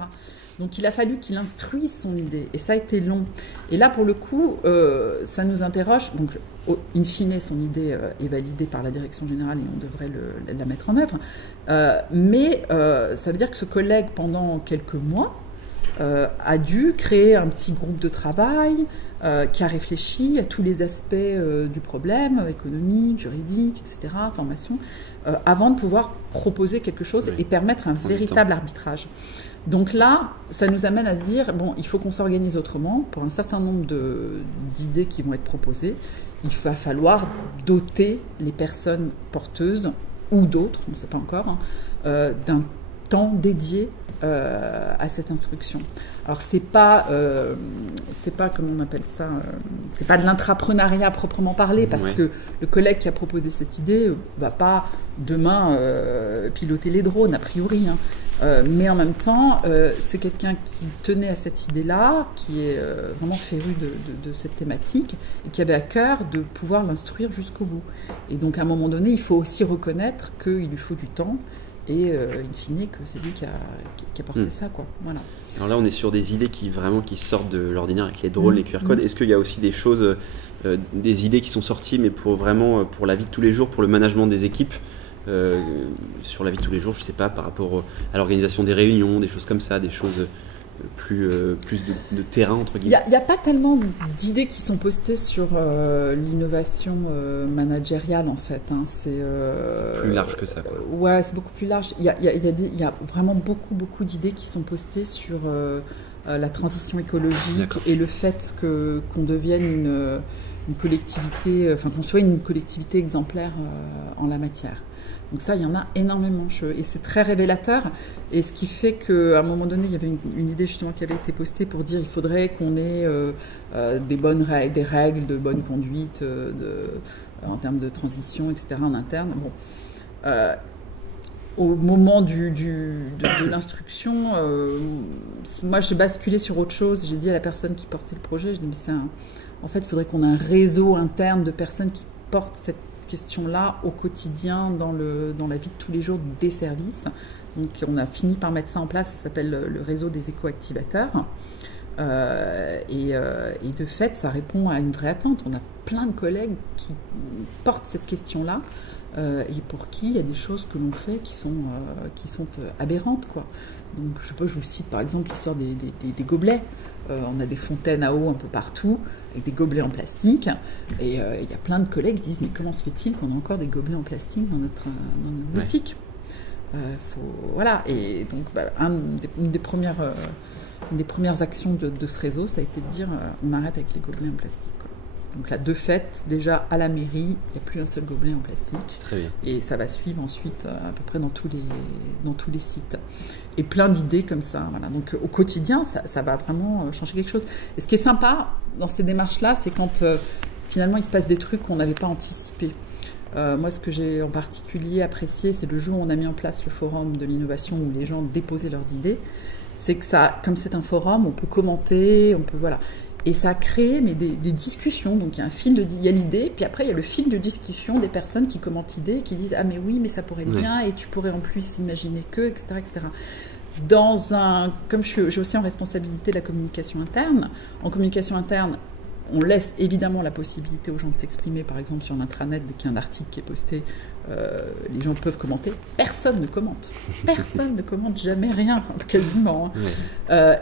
Donc, il a fallu qu'il instruise son idée, et ça a été long. Et là, pour le coup, ça nous interroge. Donc, in fine, son idée est validée par la direction générale et on devrait la mettre en œuvre. Mais ça veut dire que ce collègue, pendant quelques mois, a dû créer un petit groupe de travail, qui a réfléchi à tous les aspects du problème, économique, juridique, etc., formation, avant de pouvoir proposer quelque chose et permettre un véritable arbitrage. Donc là, ça nous amène à se dire, bon, il faut qu'on s'organise autrement. Pour un certain nombre d'idées qui vont être proposées, il va falloir doter les personnes porteuses, ou d'autres, on ne sait pas encore, d'un temps dédié à cette instruction. Alors c'est pas comment on appelle ça, c'est pas de l'intrapreneuriat proprement parlé, parce que le collègue qui a proposé cette idée va pas demain piloter les drones a priori, hein. Mais en même temps, c'est quelqu'un qui tenait à cette idée-là, qui est vraiment féru de cette thématique et qui avait à cœur de pouvoir l'instruire jusqu'au bout. Et donc à un moment donné, il faut aussi reconnaître qu'il lui faut du temps. Et in fine, que c'est lui qui a porté ça, quoi. Voilà. Alors là, on est sur des idées qui sortent de l'ordinaire avec les drones, les QR codes. Est-ce qu'il y a aussi des choses, des idées qui sont sorties, mais pour la vie de tous les jours, pour le management des équipes, sur la vie de tous les jours, je ne sais pas, par rapport à l'organisation des réunions, des choses comme ça, des choses plus de terrain, entre guillemets. Il n'y a pas tellement d'idées qui sont postées sur l'innovation managériale, en fait. Hein. C'est plus large que ça, quoi. Ouais, c'est beaucoup plus large. Il y a vraiment beaucoup d'idées qui sont postées sur la transition écologique et le fait qu'on devienne une collectivité, enfin qu'on soit une collectivité exemplaire en la matière. Donc ça, il y en a énormément. Et c'est très révélateur. Et ce qui fait qu'à un moment donné, il y avait une idée justement qui avait été postée pour dire qu'il faudrait qu'on ait des règles de bonne conduite en termes de transition, etc. en interne. Bon. Au moment de l'instruction, moi, j'ai basculé sur autre chose. J'ai dit à la personne qui portait le projet, je dis, mais en fait, il faudrait qu'on ait un réseau interne de personnes qui portent cette question-là au quotidien dans la vie de tous les jours des services. Donc on a fini par mettre ça en place, ça s'appelle le réseau des éco-activateurs. Et de fait, ça répond à une vraie attente. On a plein de collègues qui portent cette question-là et pour qui il y a des choses que l'on fait qui sont aberrantes, quoi. Donc je sais pas, je vous cite par exemple l'histoire des gobelets. On a des fontaines à eau un peu partout, avec des gobelets en plastique. Et il y a plein de collègues qui disent, mais comment se fait-il qu'on a encore des gobelets en plastique dans notre boutique ? Voilà. Et donc, une des premières actions de ce réseau, ça a été de dire, on arrête avec les gobelets en plastique, quoi. Donc là, de fait, déjà à la mairie, il n'y a plus un seul gobelet en plastique. Très bien. Et ça va suivre ensuite à peu près dans tous les sites. Et plein d'idées comme ça. Voilà. Donc au quotidien, ça va vraiment changer quelque chose. Et ce qui est sympa dans ces démarches-là, c'est quand finalement il se passe des trucs qu'on n'avait pas anticipés. Moi, ce que j'ai en particulier apprécié, c'est le jour où on a mis en place le forum de l'innovation où les gens déposaient leurs idées. C'est que ça, comme c'est un forum, on peut commenter, voilà. Et ça a créé des discussions. Donc il y a un fil il y a l'idée, puis après il y a le fil de discussion des personnes qui commentent l'idée, qui disent ah mais oui, mais ça pourrait être bien, et tu pourrais en plus imaginer que, etc., etc. Comme j'ai aussi en responsabilité la communication interne, en communication interne, on laisse évidemment la possibilité aux gens de s'exprimer, par exemple sur l'intranet, dès qu'il y a un article qui est posté, les gens peuvent commenter. Personne ne commente. Personne ne commente jamais rien, quasiment.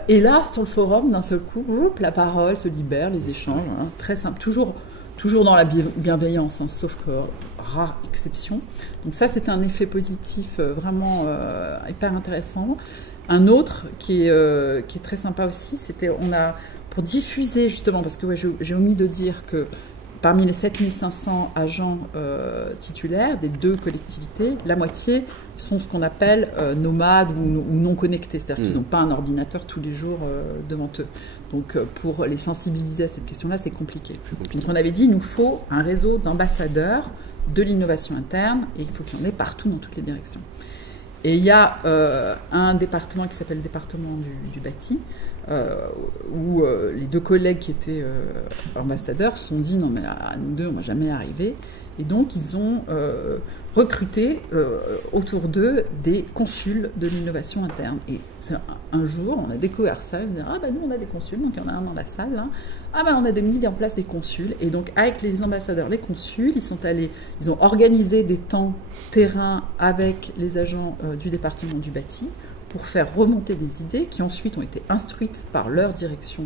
Et là, sur le forum, d'un seul coup, la parole se libère, les échanges, très simple, toujours dans la bienveillance, sauf que rare exception. Donc ça, c'était un effet positif vraiment hyper intéressant. Un autre qui est très sympa aussi, c'était pour diffuser justement, parce que j'ai omis de dire que parmi les 7500 agents titulaires des 2 collectivités, la moitié sont ce qu'on appelle nomades ou non connectés, c'est-à-dire qu'ils n'ont pas un ordinateur tous les jours devant eux. Donc pour les sensibiliser à cette question-là, c'est compliqué. Donc on avait dit, il nous faut un réseau d'ambassadeurs de l'innovation interne, et il faut qu'il y en ait partout dans toutes les directions. Et il y a un département qui s'appelle le département du bâti, où les 2 collègues qui étaient ambassadeurs se sont dit non mais à nous 2 on ne va jamais arriver, et donc ils ont recruté autour d'eux des consuls de l'innovation interne. Et un jour on a découvert ça, on a dit ah ben nous on a des consuls, donc il y en a un dans la salle là. Ah ben on a mis en place des consuls, et donc avec les ambassadeurs, les consuls, ils ont organisé des temps terrain avec les agents du département du bâti pour faire remonter des idées qui ensuite ont été instruites par leur direction,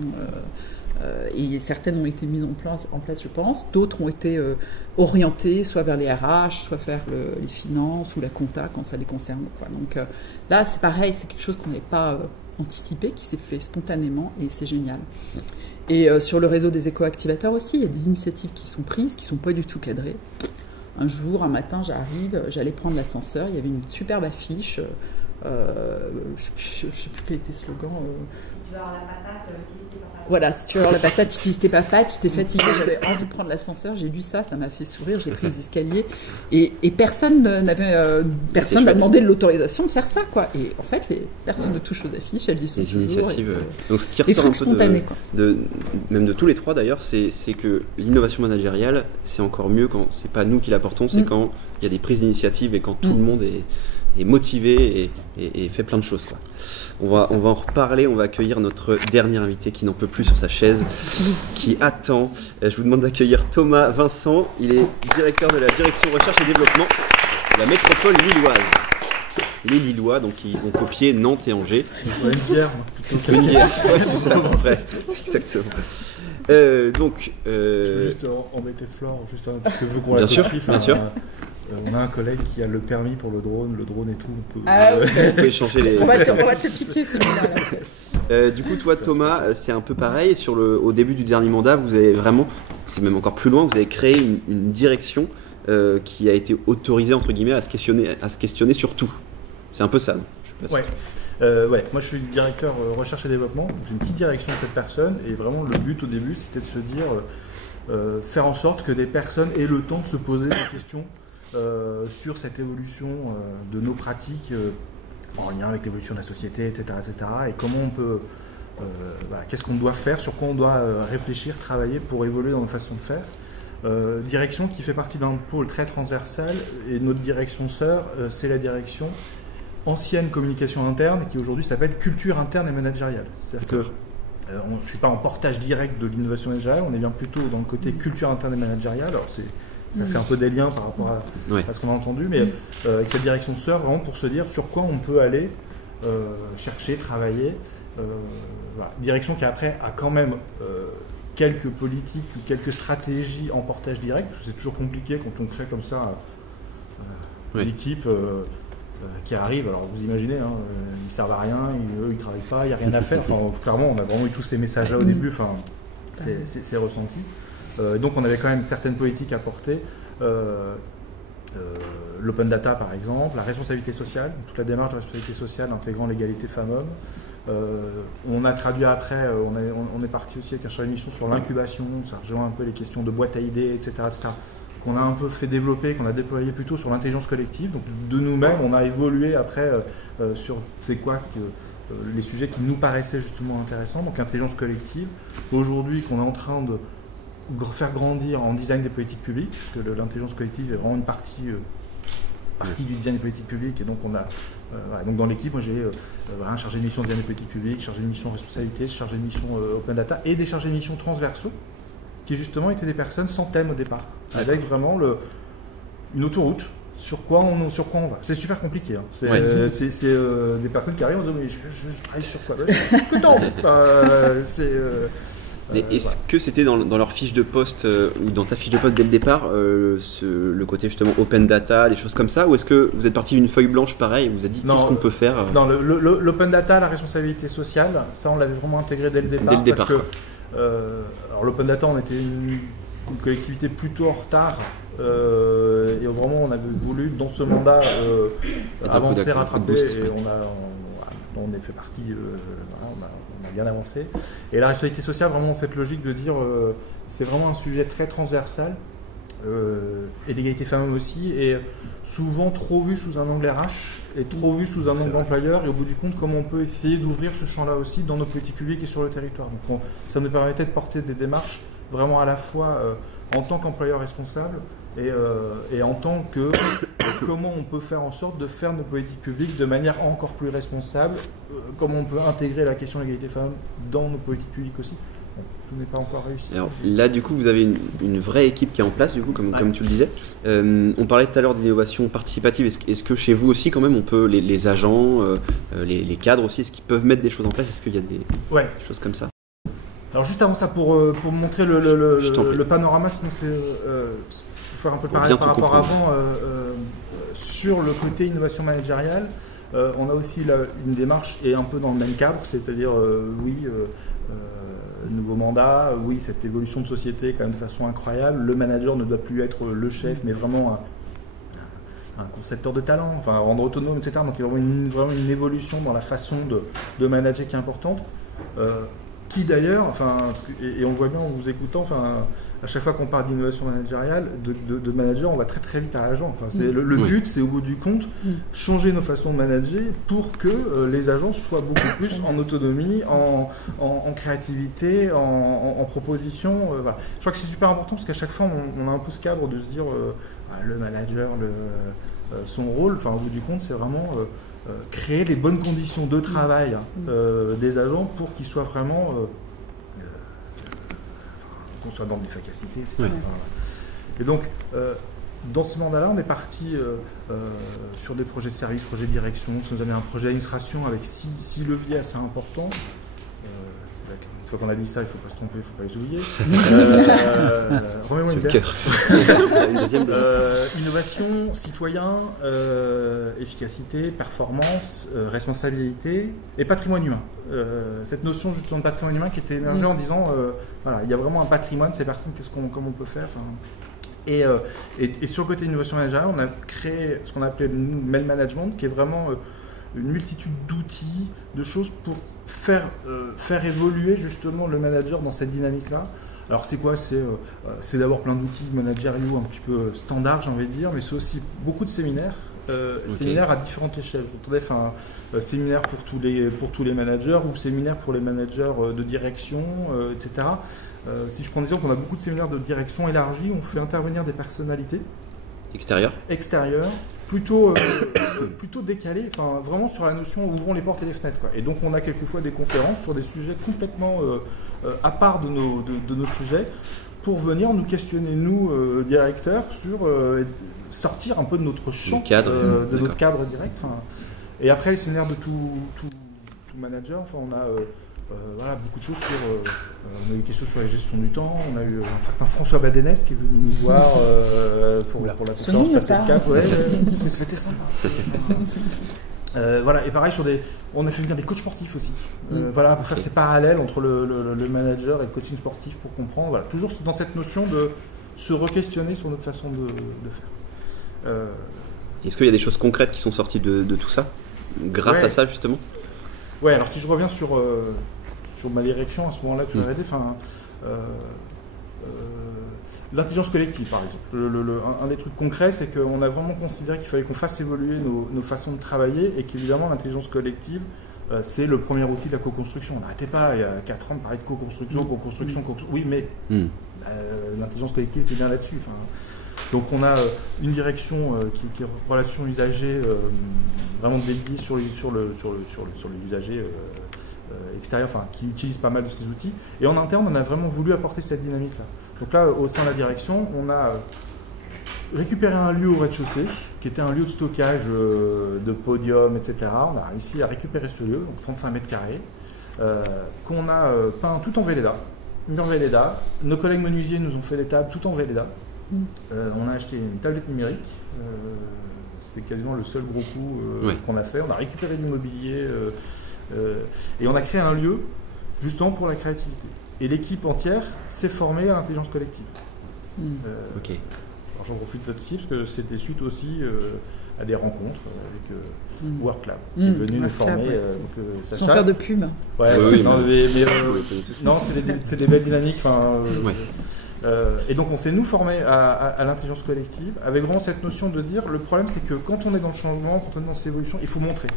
et certaines ont été mises en place je pense, d'autres ont été orientées soit vers les RH, soit vers les finances ou la compta quand ça les concerne, quoi. Donc là c'est pareil, c'est quelque chose qu'on n'avait pas anticipé, qui s'est fait spontanément, et c'est génial. Et sur le réseau des éco-activateurs aussi, il y a des initiatives qui sont prises, qui ne sont pas du tout cadrées. Un jour, un matin, j'allais prendre l'ascenseur, il y avait une superbe affiche, je ne sais plus quel était le slogan. Si tu veux avoir la patate, utilise tes papates. Voilà, si tu veux avoir la patate, utilise tes papates. J'étais fatiguée, j'avais envie de prendre l'ascenseur, j'ai lu ça m'a fait sourire, j'ai pris les escaliers, et personne n'a demandé de l'autorisation de faire ça, quoi. Et en fait, les personnes ne touchent aux affiches, elles y sont toujours. Initiatives. Donc ce qui ressort un peu même de tous les 3 d'ailleurs, c'est que l'innovation managériale, c'est encore mieux quand c'est pas nous qui l'apportons, c'est quand il y a des prises d'initiative et quand tout le monde est motivé et fait plein de choses, quoi. On va en reparler, on va accueillir notre dernier invité qui n'en peut plus sur sa chaise, qui attend. Je vous demande d'accueillir Thomas Vincent, il est directeur de la direction recherche et développement de la métropole lilloise. Les Lillois, donc qui ont copié Nantes et Angers. Une bière, plutôt une bière, ouais, c'est ça, ouais, exactement. Donc, je peux juste embêter Flore, juste parce que vu qu'on l'a bien sûr, compris, bien sûr. On a un collègue qui a le permis pour le drone et tout. On peut échanger les. On va te piquer celui-là. Du coup, toi, Thomas, c'est un peu pareil. Au début du dernier mandat, vous avez vraiment, c'est même encore plus loin, vous avez créé une direction qui a été autorisée entre guillemets à se questionner sur tout. C'est un peu ça, non? Ouais, moi je suis directeur recherche et développement, donc j'ai une petite direction de cette personne, et vraiment le but au début c'était de se dire faire en sorte que des personnes aient le temps de se poser des questions sur cette évolution de nos pratiques en lien avec l'évolution de la société, etc., et comment on peut, qu'est-ce qu'on doit faire, sur quoi on doit réfléchir, travailler pour évoluer dans nos façons de faire. Direction qui fait partie d'un pôle très transversal, et notre direction sœur, c'est la direction ancienne communication interne, qui aujourd'hui s'appelle culture interne et managériale. C'est-à-dire que je ne suis pas en portage direct de l'innovation managériale, on est bien plutôt dans le côté culture interne et managériale. Alors ça fait un peu des liens par rapport à ce qu'on a entendu, mais avec cette direction sœur, vraiment pour se dire sur quoi on peut aller chercher, travailler. Voilà. Direction qui après a quand même quelques politiques ou quelques stratégies en portage direct, parce que c'est toujours compliqué quand on crée comme ça une équipe qui arrive. Alors vous imaginez, ils ne servent à rien, eux ils ne travaillent pas, il n'y a rien à faire. Enfin, clairement, on a vraiment eu tous ces messages-là au début, enfin, c'est ressenti. Donc on avait quand même certaines politiques à porter. L'open data par exemple, la responsabilité sociale, toute la démarche de responsabilité sociale intégrant l'égalité femmes-hommes. On a traduit après, on est parti aussi avec un champ d'émission sur l'incubation, ça rejoint un peu les questions de boîte à idées, etc. Qu'on a un peu fait développer, qu'on a déployé plutôt sur l'intelligence collective. Donc de nous-mêmes, on a évolué après sur c'est quoi ce que les sujets qui nous paraissaient justement intéressants, donc intelligence collective, aujourd'hui qu'on est en train de faire grandir en design des politiques publiques, puisque l'intelligence collective est vraiment une partie du design des politiques publiques, et donc on a voilà, donc dans l'équipe, moi j'ai un chargé de mission design des politiques publiques, chargé de mission responsabilité, chargé de mission open data, et des chargés de mission transversaux, qui justement étaient des personnes sans thème au départ, avec vraiment une autoroute. Sur quoi on va. C'est super compliqué. Hein. C'est des personnes qui arrivent en disant mais je travaille sur quoi Mais est-ce que c'était dans leur fiche de poste ou dans ta fiche de poste dès le départ le côté justement open data, des choses comme ça, ou est-ce que vous êtes parti d'une feuille blanche pareil et vous avez dit qu'est-ce qu'on peut faire Non, l'open data, la responsabilité sociale, ça on l'avait vraiment intégré dès le départ. Parce que, alors l'open data, on était une collectivité plutôt en retard. Et vraiment on avait voulu dans ce mandat avancer, rattraper, et on est fait partie, on a bien avancé. Et la responsabilité sociale, vraiment dans cette logique de dire c'est vraiment un sujet très transversal, et l'égalité femmes aussi, et souvent trop vu sous un angle RH et trop vu sous un angle employeur, et au bout du compte comment on peut essayer d'ouvrir ce champ-là aussi dans nos politiques publiques et sur le territoire. Donc ça nous permettait de porter des démarches vraiment à la fois en tant qu'employeur responsable, et en tant que comment on peut faire en sorte de faire nos politiques publiques de manière encore plus responsable, comment on peut intégrer la question de l'égalité femmes dans nos politiques publiques aussi. Bon, tout n'est pas encore réussi. Alors là du coup vous avez une vraie équipe qui est en place du coup comme tu le disais. On parlait tout à l'heure d'innovation participative, est-ce que chez vous aussi quand même on peut, les agents, les cadres aussi, est-ce qu'ils peuvent mettre des choses en place, est-ce qu'il y a des choses comme ça? Alors juste avant ça, pour montrer le panorama, sinon c'est pour faire un peu pareil par rapport à avant, sur le côté innovation managériale, on a aussi une démarche et un peu dans le même cadre, c'est-à-dire nouveau mandat, cette évolution de société quand même de façon incroyable, le manager ne doit plus être le chef mais vraiment un concepteur de talent, enfin rendre autonome, etc. Donc il y a vraiment une évolution dans la façon de manager qui est importante. Qui d'ailleurs, et on voit bien en vous écoutant, à chaque fois qu'on parle d'innovation managériale, de manager, on va très très vite à l'agent. Le but, c'est au bout du compte, changer nos façons de manager pour que les agents soient beaucoup plus en autonomie, en créativité, en proposition. Voilà. Je crois que c'est super important parce qu'à chaque fois, on a un peu ce cadre de se dire le manager, son rôle, au bout du compte, c'est vraiment créer les bonnes conditions de travail des agents pour qu'ils soient vraiment qu'on soit dans l'efficacité, etc. Et donc dans ce mandat-là, on est parti sur des projets de service, projets de direction. Ça nous a mis un projet d'administration avec 6 leviers assez importants. Une fois qu'on a dit ça, il ne faut pas se tromper, il ne faut pas les oublier. Remets-moi une carte. Innovation, citoyen, efficacité, performance, responsabilité et patrimoine humain. Cette notion justement de patrimoine humain qui était émergée en disant il y a vraiment un patrimoine de ces personnes, comment on peut faire. Et sur le côté innovation managériale, on a créé ce qu'on a appelé le mail management, qui est vraiment une multitude d'outils, de choses pour faire évoluer justement le manager dans cette dynamique-là. Alors c'est quoi? C'est d'abord plein d'outils managériaux un petit peu standards, j'ai envie de dire, mais c'est aussi beaucoup de séminaires, séminaires à différentes échelles. Bref, un séminaire pour tous les managers ou séminaire pour les managers de direction, etc. Si je prends l'exemple, on a beaucoup de séminaires de direction élargis, on fait intervenir des personnalités extérieures, plutôt décalées, vraiment sur la notion ouvrons les portes et les fenêtres, quoi. Et donc on a quelquefois des conférences sur des sujets complètement à part de nos sujets, pour venir nous questionner, nous, directeurs, sur sortir un peu de notre champ, de notre cadre direct. Et après les séminaires de tout manager, on a beaucoup de choses sur. On a eu des questions sur la gestion du temps. On a eu un certain François Badenès qui est venu nous voir pour la conférence passer le cap. C'était sympa. Et pareil on a fait venir des coachs sportifs aussi. Pour faire ces parallèles entre le manager et le coaching sportif pour comprendre. Voilà, toujours dans cette notion de se re-questionner sur notre façon de faire. Est-ce qu'il y a des choses concrètes qui sont sorties de tout ça grâce à ça justement? Ouais, alors si je reviens sur ma direction à ce moment-là, tu l'avais dit, l'intelligence collective par exemple. Un des trucs concrets, c'est qu'on a vraiment considéré qu'il fallait qu'on fasse évoluer nos façons de travailler et qu'évidemment l'intelligence collective c'est le premier outil de la co-construction. On n'arrêtait pas, il y a 4 ans, de parler de co-construction. Oui, mais l'intelligence collective était bien là-dessus. Enfin, donc on a une direction qui est relation usagers vraiment dédiée sur les usagers extérieurs, enfin, qui utilisent pas mal de ces outils. Et en interne, on a vraiment voulu apporter cette dynamique-là. Donc là, au sein de la direction, on a récupéré un lieu au rez-de-chaussée, qui était un lieu de stockage de podium, etc. On a réussi à récupérer ce lieu, donc 35 mètres carrés, qu'on a peint tout en Velleda, mur Velleda. Nos collègues menuisiers nous ont fait des tables tout en Velleda. On a acheté une tablette numérique, c'est quasiment le seul gros coup qu'on a fait. On a récupéré du mobilier et on a créé un lieu justement pour la créativité. Et l'équipe entière s'est formée à l'intelligence collective. Ok. Alors j'en profite là-dessus parce que c'était suite aussi à des rencontres avec WorkLab qui est venu nous former. Sans faire de pub. Non, c'est des belles dynamiques. Et donc on s'est nous formés à l'intelligence collective avec vraiment cette notion de dire le problème c'est que quand on est dans le changement, quand on est dans cette évolution, il faut montrer.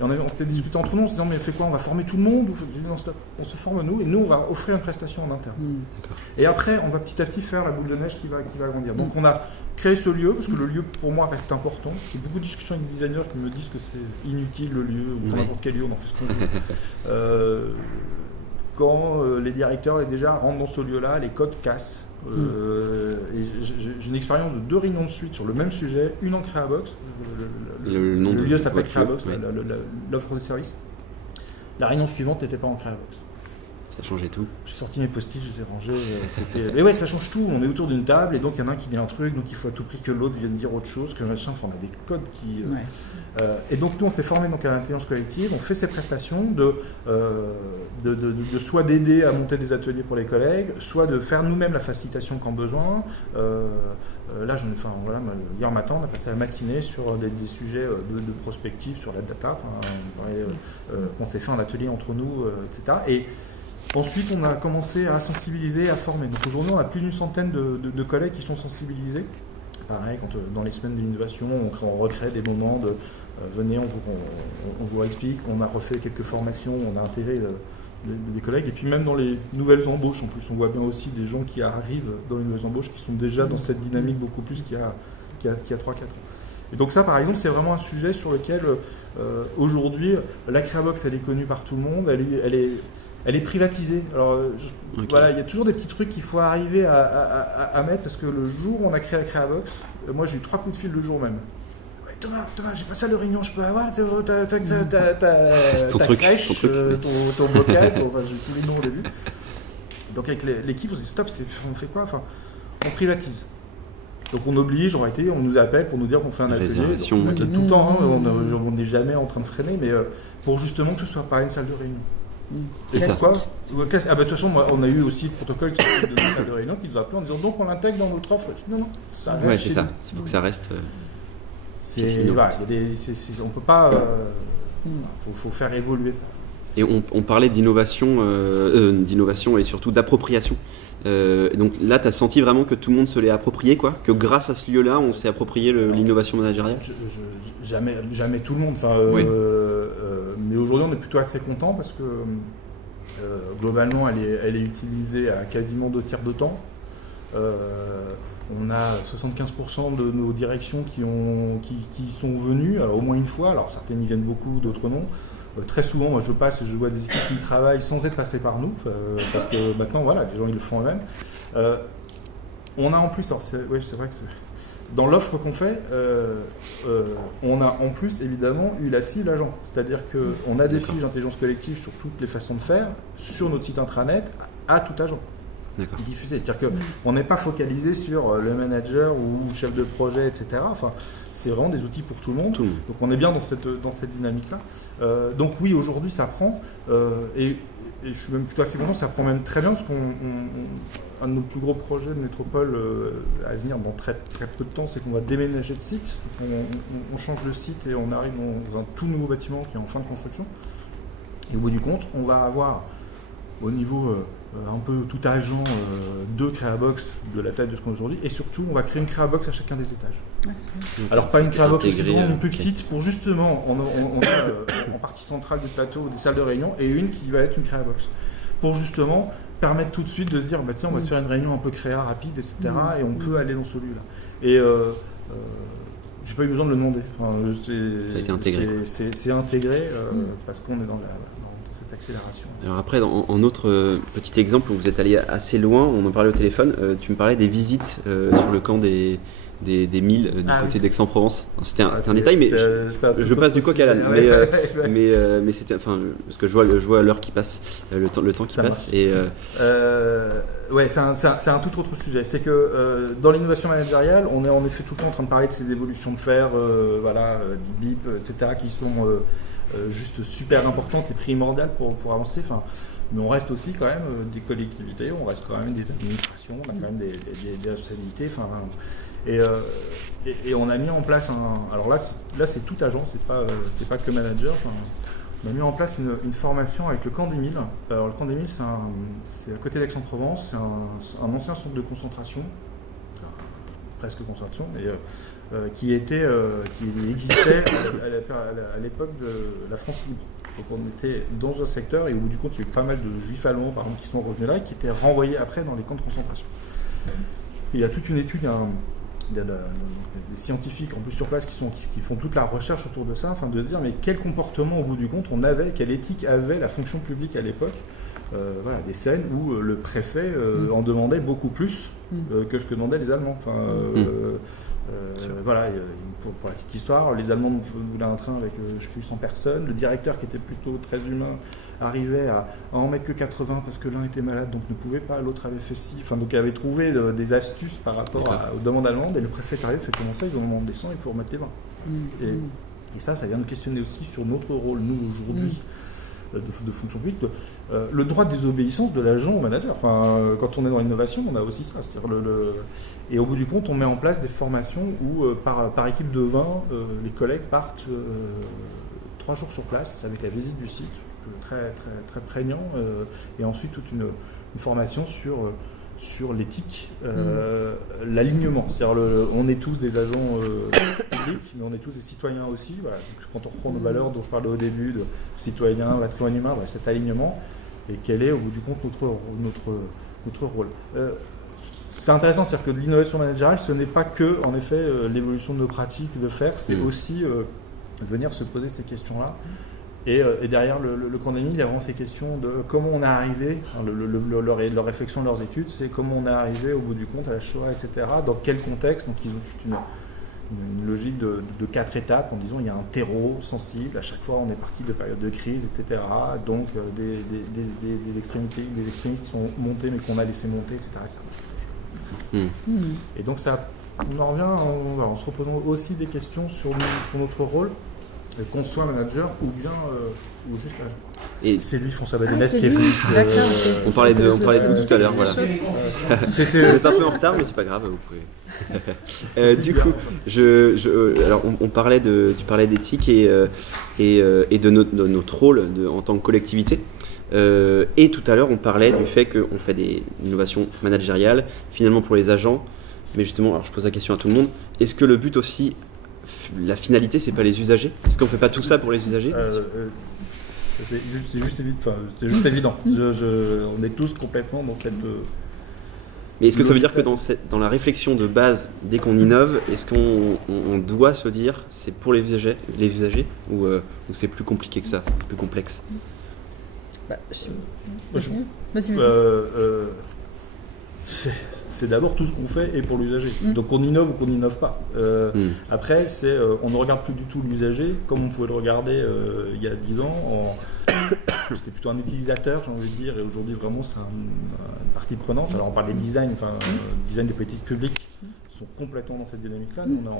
Et on s'était discuté entre nous en se disant mais fait quoi, on va former tout le monde ou non, stop. On se forme nous et nous on va offrir une prestation en interne. Et après on va petit à petit faire la boule de neige qui va grandir. Donc on a créé ce lieu parce que le lieu pour moi reste important. J'ai beaucoup de discussions avec des designers qui me disent que c'est inutile le lieu ou n'importe quel lieu on en fait ce qu'on veut. Quand les directeurs déjà rentrent dans ce lieu-là, les codes cassent. Et j'ai une expérience de 2 réunions de suite sur le même sujet, une en Creabox, le lieu s'appelle Creabox, l'offre de service. La réunion suivante n'était pas en Creabox. Ça changeait tout. J'ai sorti mes post-it, je les ai rangés. Mais ouais, ça change tout. On est autour d'une table et donc il y en a un qui dit un truc, donc il faut à tout prix que l'autre vienne dire autre chose, que machin. Enfin, on a des codes qui. Et donc nous, on s'est formé donc à l'intelligence collective. On fait ces prestations de soit d'aider à monter des ateliers pour les collègues, soit de faire nous-mêmes la facilitation quand besoin. Là, hier matin, on a passé la matinée sur des sujets de prospective sur la data. On s'est fait un atelier entre nous, etc. Et ensuite, on a commencé à sensibiliser, à former. Donc aujourd'hui, on a plus d'une centaine de collègues qui sont sensibilisés. Pareil, quand dans les semaines d'innovation, on recrée des moments de venez, on vous explique. On a refait quelques formations, on a intégré des collègues. Et puis même dans les nouvelles embauches, en plus, on voit bien aussi des gens qui arrivent dans les nouvelles embauches qui sont déjà dans cette dynamique beaucoup plus qu'il y a 3-4 ans. Et donc ça, par exemple, c'est vraiment un sujet sur lequel aujourd'hui, la Creabox, elle est connue par tout le monde. Elle est privatisée. Alors, voilà, il y a toujours des petits trucs qu'il faut arriver à mettre parce que le jour où on a créé la Creabox, moi j'ai eu 3 coups de fil le jour même. Ouais, Thomas, j'ai pas ça de réunion, je peux avoir ta crèche, ton bocal, j'ai tous les noms au début. Donc avec l'équipe, on s'est dit stop, on fait quoi? Enfin, on privatise. Donc on oblige, on nous appelle pour nous dire qu'on fait un atelier. Donc, tout le temps, on n'est jamais en train de freiner, mais pour justement que ce soit pas une salle de réunion. Et pourquoi? De toute façon, on a eu aussi le protocole qui s'appelle de salle de réunion qui nous a appelé en disant donc on l'intègre dans notre offre. Non, ça reste. Ouais, c'est ça. Il faut que ça reste. On peut pas. Faut faire évoluer ça. Et on parlait d'innovation et surtout d'appropriation. Donc là, tu as senti vraiment que tout le monde se l'est approprié, quoi? Que grâce à ce lieu-là, on s'est approprié l'innovation managériale? Jamais tout le monde. Mais aujourd'hui, on est plutôt assez content parce que globalement, elle est utilisée à quasiment 2 tiers de temps. On a 75% de nos directions qui sont venues, alors au moins une fois. Alors certaines y viennent beaucoup, d'autres non. Très souvent, moi je passe et je vois des équipes qui travaillent sans être passées par nous, parce que maintenant, voilà, les gens ils le font eux-mêmes. On a en plus, alors c'est vrai que dans l'offre qu'on fait, on a en plus évidemment eu la cible agent. C'est-à-dire qu'on a des fiches d'intelligence collective sur toutes les façons de faire, sur notre site intranet, à tout agent. Diffusé. C'est-à-dire qu'on n'est pas focalisé sur le manager ou le chef de projet, etc. Enfin, c'est vraiment des outils pour tout le monde. Donc on est bien dans cette dynamique-là. Donc oui, aujourd'hui ça prend, et je suis même plutôt assez content, ça prend même très bien, parce qu'un de nos plus gros projets de métropole à venir dans très, très peu de temps, c'est qu'on va déménager de site. On change de site et on arrive dans un tout nouveau bâtiment qui est en fin de construction. Et au bout du compte, on va avoir au niveau un peu tout agent de Créabox de la taille de ce qu'on a aujourd'hui, et surtout on va créer une Créabox à chacun des étages. Alors pas une Créabox aussi grande, une plus petite, pour justement, on a en partie centrale du plateau des salles de réunion, et une qui va être une Créabox, pour justement permettre tout de suite de se dire, bah tiens, on va se faire une réunion un peu créa rapide, etc. Et on peut aller dans celui-là. Et j'ai pas eu besoin de le demander. Enfin, ça a été intégré. C'est intégré parce qu'on est dans cette accélération. Alors après, en autre petit exemple où vous êtes allé assez loin, on en parlait au téléphone, tu me parlais des visites sur le camp des 1000 du côté d'Aix-en-Provence. C'était un détail, mais je passe du coq à l'âne. Mais c'était, enfin, parce que je vois l'heure qui passe, le temps qui passe. Et ouais, c'est un tout autre sujet. C'est que dans l'innovation managériale, on est en effet tout le temps en train de parler de ces évolutions de faire, voilà, du BIP, etc., qui sont juste super importantes et primordiales pour avancer. Enfin, mais on reste aussi quand même des collectivités, on reste quand même des administrations, on a quand même des responsabilités. Enfin, et on a mis en place alors là c'est tout agent, c'est pas que manager. Enfin, on a mis en place une formation avec le camp des 1000. Alors le camp des 1000, c'est à côté d'Aix-en-Provence, c'est un ancien centre de concentration, presque concentration, qui existait à l'époque de la France libre. Donc on était dans un secteur et au bout du compte il y a eu pas mal de juifs allemands par exemple qui sont revenus là et qui étaient renvoyés après dans les camps de concentration. Et il y a toute une étude, il y a des scientifiques en plus sur place qui font toute la recherche autour de ça, afin de se dire mais quel comportement au bout du compte on avait, quelle éthique avait la fonction publique à l'époque. Voilà, des scènes où le préfet en demandait beaucoup plus que ce que demandaient les Allemands. Enfin, voilà, pour la petite histoire, les Allemands voulaient un train avec je ne sais plus 100 personnes, le directeur qui était plutôt très humain arrivait à en mettre que 80 parce que l'un était malade donc ne pouvait pas, l'autre avait fait ci, enfin donc il avait trouvé des astuces par rapport aux demandes allemandes, et le préfet arrive fait comment ça, ils en demandent des 100, il faut remettre les 20. Et ça vient nous questionner aussi sur notre rôle, nous aujourd'hui, de fonction publique, le droit de désobéissance de l'agent au manager. Enfin, quand on est dans l'innovation, on a aussi ça. C'est-à-dire et au bout du compte, on met en place des formations où, par équipe de 20, les collègues partent 3 jours sur place avec la visite du site, très, très, très prégnant, et ensuite toute une formation sur l'éthique, l'alignement. C'est-à-dire on est tous des agents publics, mais on est tous des citoyens aussi. Voilà. Donc, quand on reprend nos valeurs dont je parlais au début, de citoyen, patrimoine humain, voilà, cet alignement, et quel est au bout du compte notre rôle. C'est intéressant, c'est-à-dire que l'innovation managériale, ce n'est pas que, en effet, l'évolution de nos pratiques, de faire, c'est aussi venir se poser ces questions-là. Et derrière le camp des 1000, il y a vraiment ces questions de comment on est arrivé, leur réflexion, leurs études, c'est comment on est arrivé au bout du compte à la Shoah, etc. Dans quel contexte. Donc ils ont toute une logique de 4 étapes en disant il y a un terreau sensible, à chaque fois on est parti de périodes de crise, etc. Donc des extrémistes qui sont montés mais qu'on a laissé monter, etc. Et donc ça, on en revient en se reposant aussi des questions sur notre rôle, qu'on soit manager ou bien ou juste agent. Et c'est lui, François Bademès, qui est venu. On parlait de tout à l'heure, voilà. C'était un peu en retard, mais c'est pas grave, vous pouvez. Du coup, alors tu parlais d'éthique et de notre rôle en tant que collectivité. Et tout à l'heure, on parlait du fait qu'on fait des innovations managériales, finalement pour les agents. Mais justement, alors je pose la question à tout le monde, est-ce que le but aussi, la finalité, c'est pas les usagers? Est-ce qu'on fait pas tout ça pour les usagers? C'est juste évident. On est tous complètement dans cette... Mais est-ce que ça veut dire que dans la réflexion de base, dès qu'on innove, est-ce qu'on doit se dire c'est pour les usagers ou c'est plus compliqué que ça, plus complexe? C'est d'abord tout ce qu'on fait et pour l'usager. Donc on innove ou qu'on n'innove pas. Après, on ne regarde plus du tout l'usager comme on pouvait le regarder il y a 10 ans. C'était plutôt un utilisateur, j'ai envie de dire, et aujourd'hui vraiment c'est une partie prenante. Alors on parle des design, design des politiques publiques qui sont complètement dans cette dynamique-là. Nous, on est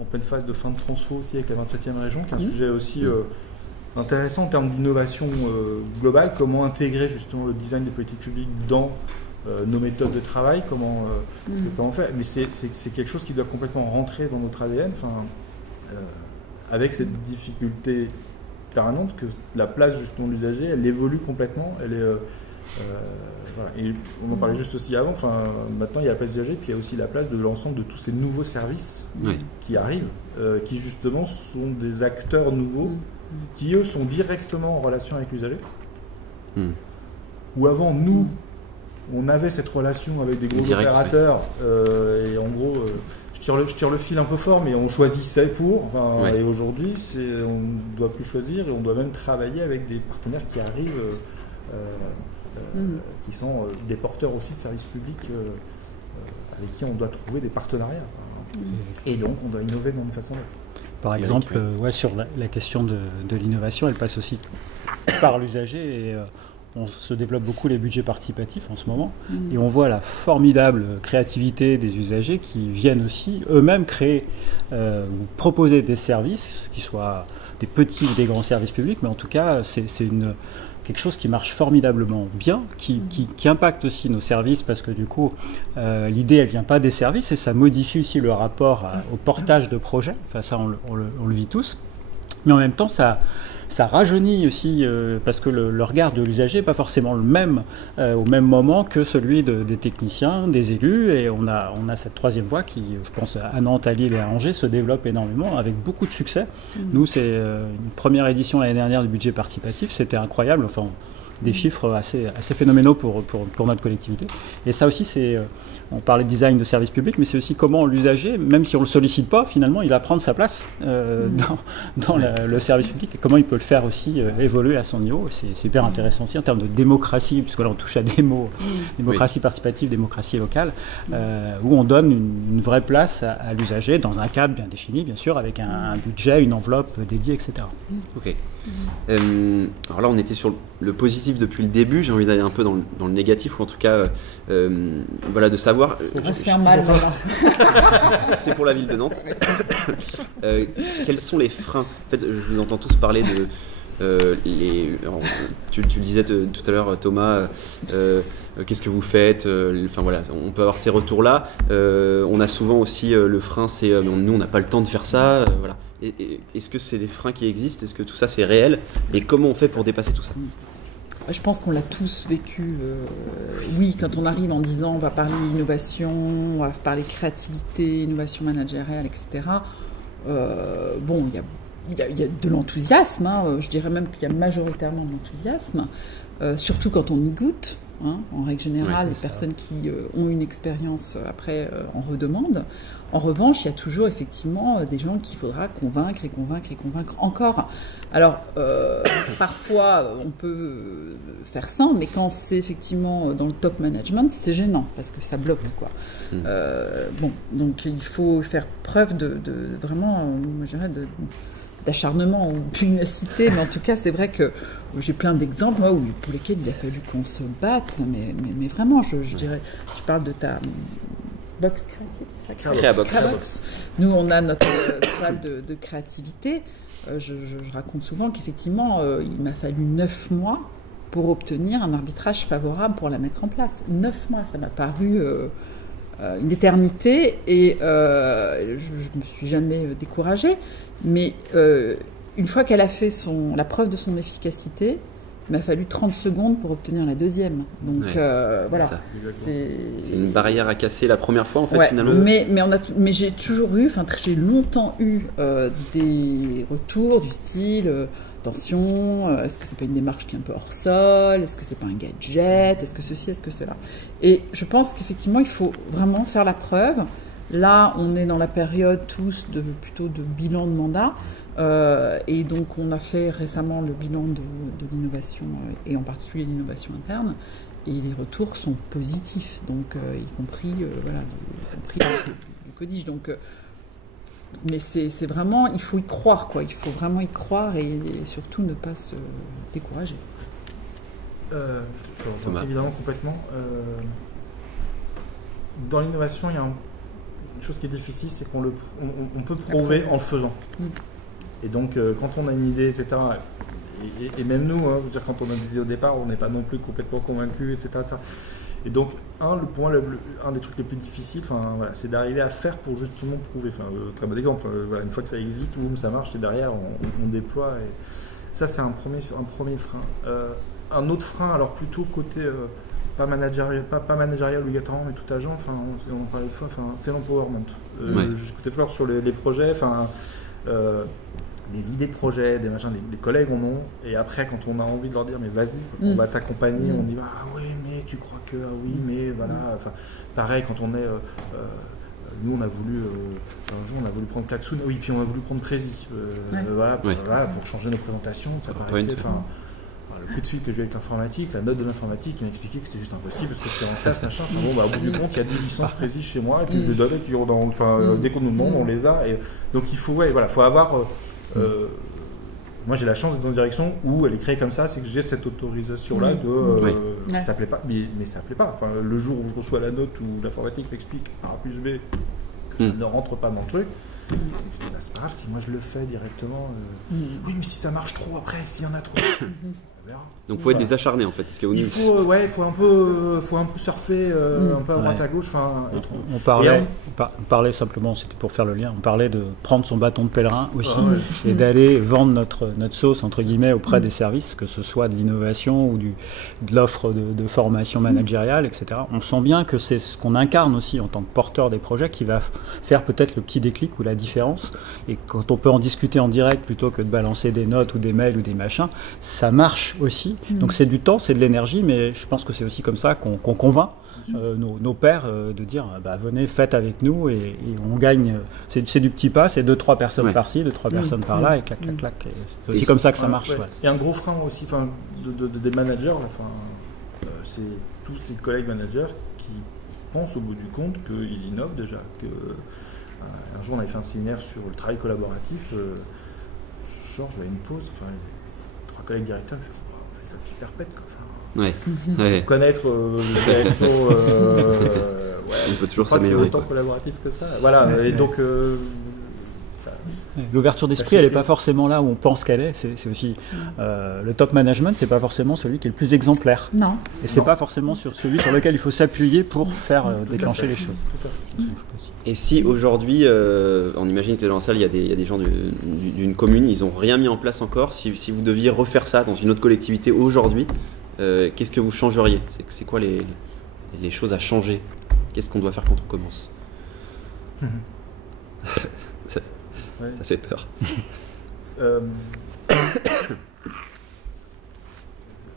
en pleine phase de fin de transfo aussi avec la 27e région, qui est un sujet aussi intéressant en termes d'innovation globale. Comment intégrer justement le design des politiques publiques dans nos méthodes de travail, comment faire. Mais c'est quelque chose qui doit complètement rentrer dans notre ADN, avec cette difficulté permanente que la place justement de l'usager, elle évolue complètement, Voilà. Et on en parlait juste aussi avant, maintenant il y a la place d'usager, puis il y a aussi la place de l'ensemble de tous ces nouveaux services qui arrivent, qui justement sont des acteurs nouveaux, qui eux sont directement en relation avec l'usager. Où avant, nous, on avait cette relation avec des gros opérateurs, et en gros, je tire le fil un peu fort, mais on choisissait pour, et aujourd'hui, on ne doit plus choisir, et on doit même travailler avec des partenaires qui arrivent, qui sont des porteurs aussi de services publics, avec qui on doit trouver des partenariats. Et donc, on doit innover dans une façon. Par exemple, sur la question de l'innovation, elle passe aussi par l'usager, et on se développe beaucoup les budgets participatifs en ce moment, et on voit la formidable créativité des usagers qui viennent aussi eux-mêmes créer ou proposer des services, qui soient des petits ou des grands services publics, mais en tout cas, c'est quelque chose qui marche formidablement bien, qui impacte aussi nos services, parce que du coup, l'idée, elle ne vient pas des services, et ça modifie aussi le rapport au portage de projets. Ça, on le vit tous. Mais en même temps, ça rajeunit aussi, parce que le regard de l'usager n'est pas forcément le même au même moment que celui des techniciens, des élus, et on a cette troisième voie qui, je pense, à Nantes, à Lille et à Angers, se développe énormément, avec beaucoup de succès. Nous, c'est une première édition l'année dernière du budget participatif, c'était incroyable, des chiffres assez phénoménaux pour notre collectivité. Et ça aussi, on parlait de design de service public, mais c'est aussi comment l'usager, même si on ne le sollicite pas, finalement, il va prendre sa place dans le service public, et comment il peut le faire aussi évoluer à son niveau. C'est super intéressant aussi en termes de démocratie, puisque là on touche à des mots, démocratie participative, démocratie locale, où on donne une vraie place à l'usager, dans un cadre bien défini, bien sûr, avec un budget, une enveloppe dédiée, etc. Ok. Alors là, on était sur le positif depuis le début. J'ai envie d'aller un peu dans le négatif, ou en tout cas, de savoir. C'est pour la ville de Nantes. Quels sont les freins? En fait, je vous entends tous parler de. Tu le disais tout à l'heure, Thomas, qu'est-ce que vous faites? On peut avoir ces retours-là. On a souvent aussi le frein, c'est nous, on n'a pas le temps de faire ça. Voilà. Est-ce que c'est des freins qui existent? Est-ce que tout ça, c'est réel? Et comment on fait pour dépasser tout ça? Je pense qu'on l'a tous vécu. Oui, quand on arrive en disant on va parler innovation, on va parler créativité, innovation managériale, etc. Il y a de l'enthousiasme, je dirais même qu'il y a majoritairement de l'enthousiasme, surtout quand on y goûte. En règle générale, les personnes qui ont une expérience après en redemandent. En revanche, il y a toujours effectivement des gens qu'il faudra convaincre encore. Alors, parfois, on peut faire ça, mais quand c'est effectivement dans le top management, c'est gênant parce que ça bloque, quoi. Donc il faut faire preuve de vraiment, je dirais, d'acharnement ou de pugnacité, mais en tout cas, c'est vrai que j'ai plein d'exemples pour lesquels il a fallu qu'on se batte, mais vraiment, je dirais, je parle de ta box créative, c'est ça? Créabox. Nous, on a notre salle de créativité. Je raconte souvent qu'effectivement, il m'a fallu 9 mois pour obtenir un arbitrage favorable pour la mettre en place. 9 mois, ça m'a paru une éternité, et je me suis jamais découragée, mais une fois qu'elle a fait la preuve de son efficacité, il m'a fallu 30 secondes pour obtenir la deuxième. Donc voilà. C'est une barrière à casser la première fois, en fait, finalement. Mais j'ai toujours eu, j'ai longtemps eu des retours du style attention, est-ce que c'est pas une démarche qui est un peu hors sol, est-ce que c'est pas un gadget, est-ce que ceci, est-ce que cela. Et je pense qu'effectivement, il faut vraiment faire la preuve. Là, on est dans la période tous plutôt de bilan de mandat. Et donc, on a fait récemment le bilan de l'innovation, et en particulier l'innovation interne. Et les retours sont positifs, donc y compris du Codige. Donc, mais c'est vraiment, il faut y croire, quoi. Il faut vraiment y croire, et surtout ne pas se décourager. Évidemment, complètement. Dans l'innovation, il y a une chose qui est difficile, c'est qu'on peut prouver en le faisant. Et donc, quand on a une idée, etc., et même nous, quand on a des idées au départ, on n'est pas non plus complètement convaincus, etc. Et donc, un des trucs les plus difficiles, c'est d'arriver à faire pour justement prouver. Très bon exemple, une fois que ça existe, boum, ça marche, et derrière, on déploie. Et ça, c'est un premier frein. un autre frein, alors plutôt côté pas managérial obligatoirement, mais tout agent, enfin, on en parlait une fois, enfin, c'est l'empowerment. J'écoutais Flore sur les projets, enfin, des idées de projets, des machins, les collègues en ont, et après, quand on a envie de leur dire, mais vas-y, on va t'accompagner, on dit, ah oui, mais tu crois que, ah oui, mais voilà, enfin, pareil, quand on est. Nous, on a voulu, un jour, on a voulu prendre Klaxoon, oui, puis on a voulu prendre Prési, voilà, pour changer nos présentations, ça paraissait, enfin, le coup de fil que j'ai eu avec l'informatique, la note de l'informatique, il m'a expliqué que c'était juste impossible parce que c'est en SaaS, machin, enfin, bon, bah, au bout du compte, il y a 10 licences Prési chez moi, et puis je les donne, et puis dès qu'on nous demande, on les a, et donc il faut, faut avoir, moi j'ai la chance d'être dans une direction où elle est créée comme ça, c'est que j'ai cette autorisation-là de, ça plaît pas, mais ça plaît pas, enfin, le jour où je reçois la note où l'informatique m'explique par A plus B que ça ne rentre pas dans le truc, je dis, bah, c'est pas grave, si moi je le fais directement, oui, mais si ça marche trop après, s'il y en a trop, on verra. Donc il faut être des acharnés en fait. Il faut un peu surfer un peu à droite à gauche. On parlait simplement, c'était pour faire le lien, on parlait de prendre son bâton de pèlerin aussi et d'aller vendre notre sauce entre guillemets auprès des services, que ce soit de l'innovation ou de l'offre de formation managériale, etc. On sent bien que c'est ce qu'on incarne aussi en tant que porteur des projets qui va faire peut-être le petit déclic ou la différence. Et quand on peut en discuter en direct plutôt que de balancer des notes ou des mails ou des machins, ça marche aussi. Donc c'est du temps, c'est de l'énergie, mais je pense que c'est aussi comme ça qu'on convainc nos pairs de dire bah, venez, faites avec nous et on gagne. C'est du petit pas, c'est 2-3 personnes par-ci, 2-3 personnes par-là et clac, clac, clac. C'est aussi comme ça que ça marche. Et un gros frein aussi des managers, c'est tous ces collègues managers qui pensent au bout du compte qu'ils innovent déjà. Un jour on avait fait un séminaire sur le travail collaboratif, genre je vais à une pause, les 3 collègues directeurs me font ça qui perpète quoi. Connaître le direction, on peut toujours s'améliorer. C'est autant collaboratif que ça. Voilà, et donc l'ouverture d'esprit, elle n'est pas forcément là où on pense qu'elle est. C'est aussi le top management, c'est pas forcément celui qui est le plus exemplaire. Non. Et c'est pas forcément sur celui sur lequel il faut s'appuyer pour faire déclencher les choses. Et si aujourd'hui, on imagine que dans la salle il y a des gens d'une commune, ils n'ont rien mis en place encore. Si vous deviez refaire ça dans une autre collectivité aujourd'hui, qu'est-ce que vous changeriez? C'est quoi les choses à changer? Qu'est-ce qu'on doit faire quand on commence? Ça fait peur.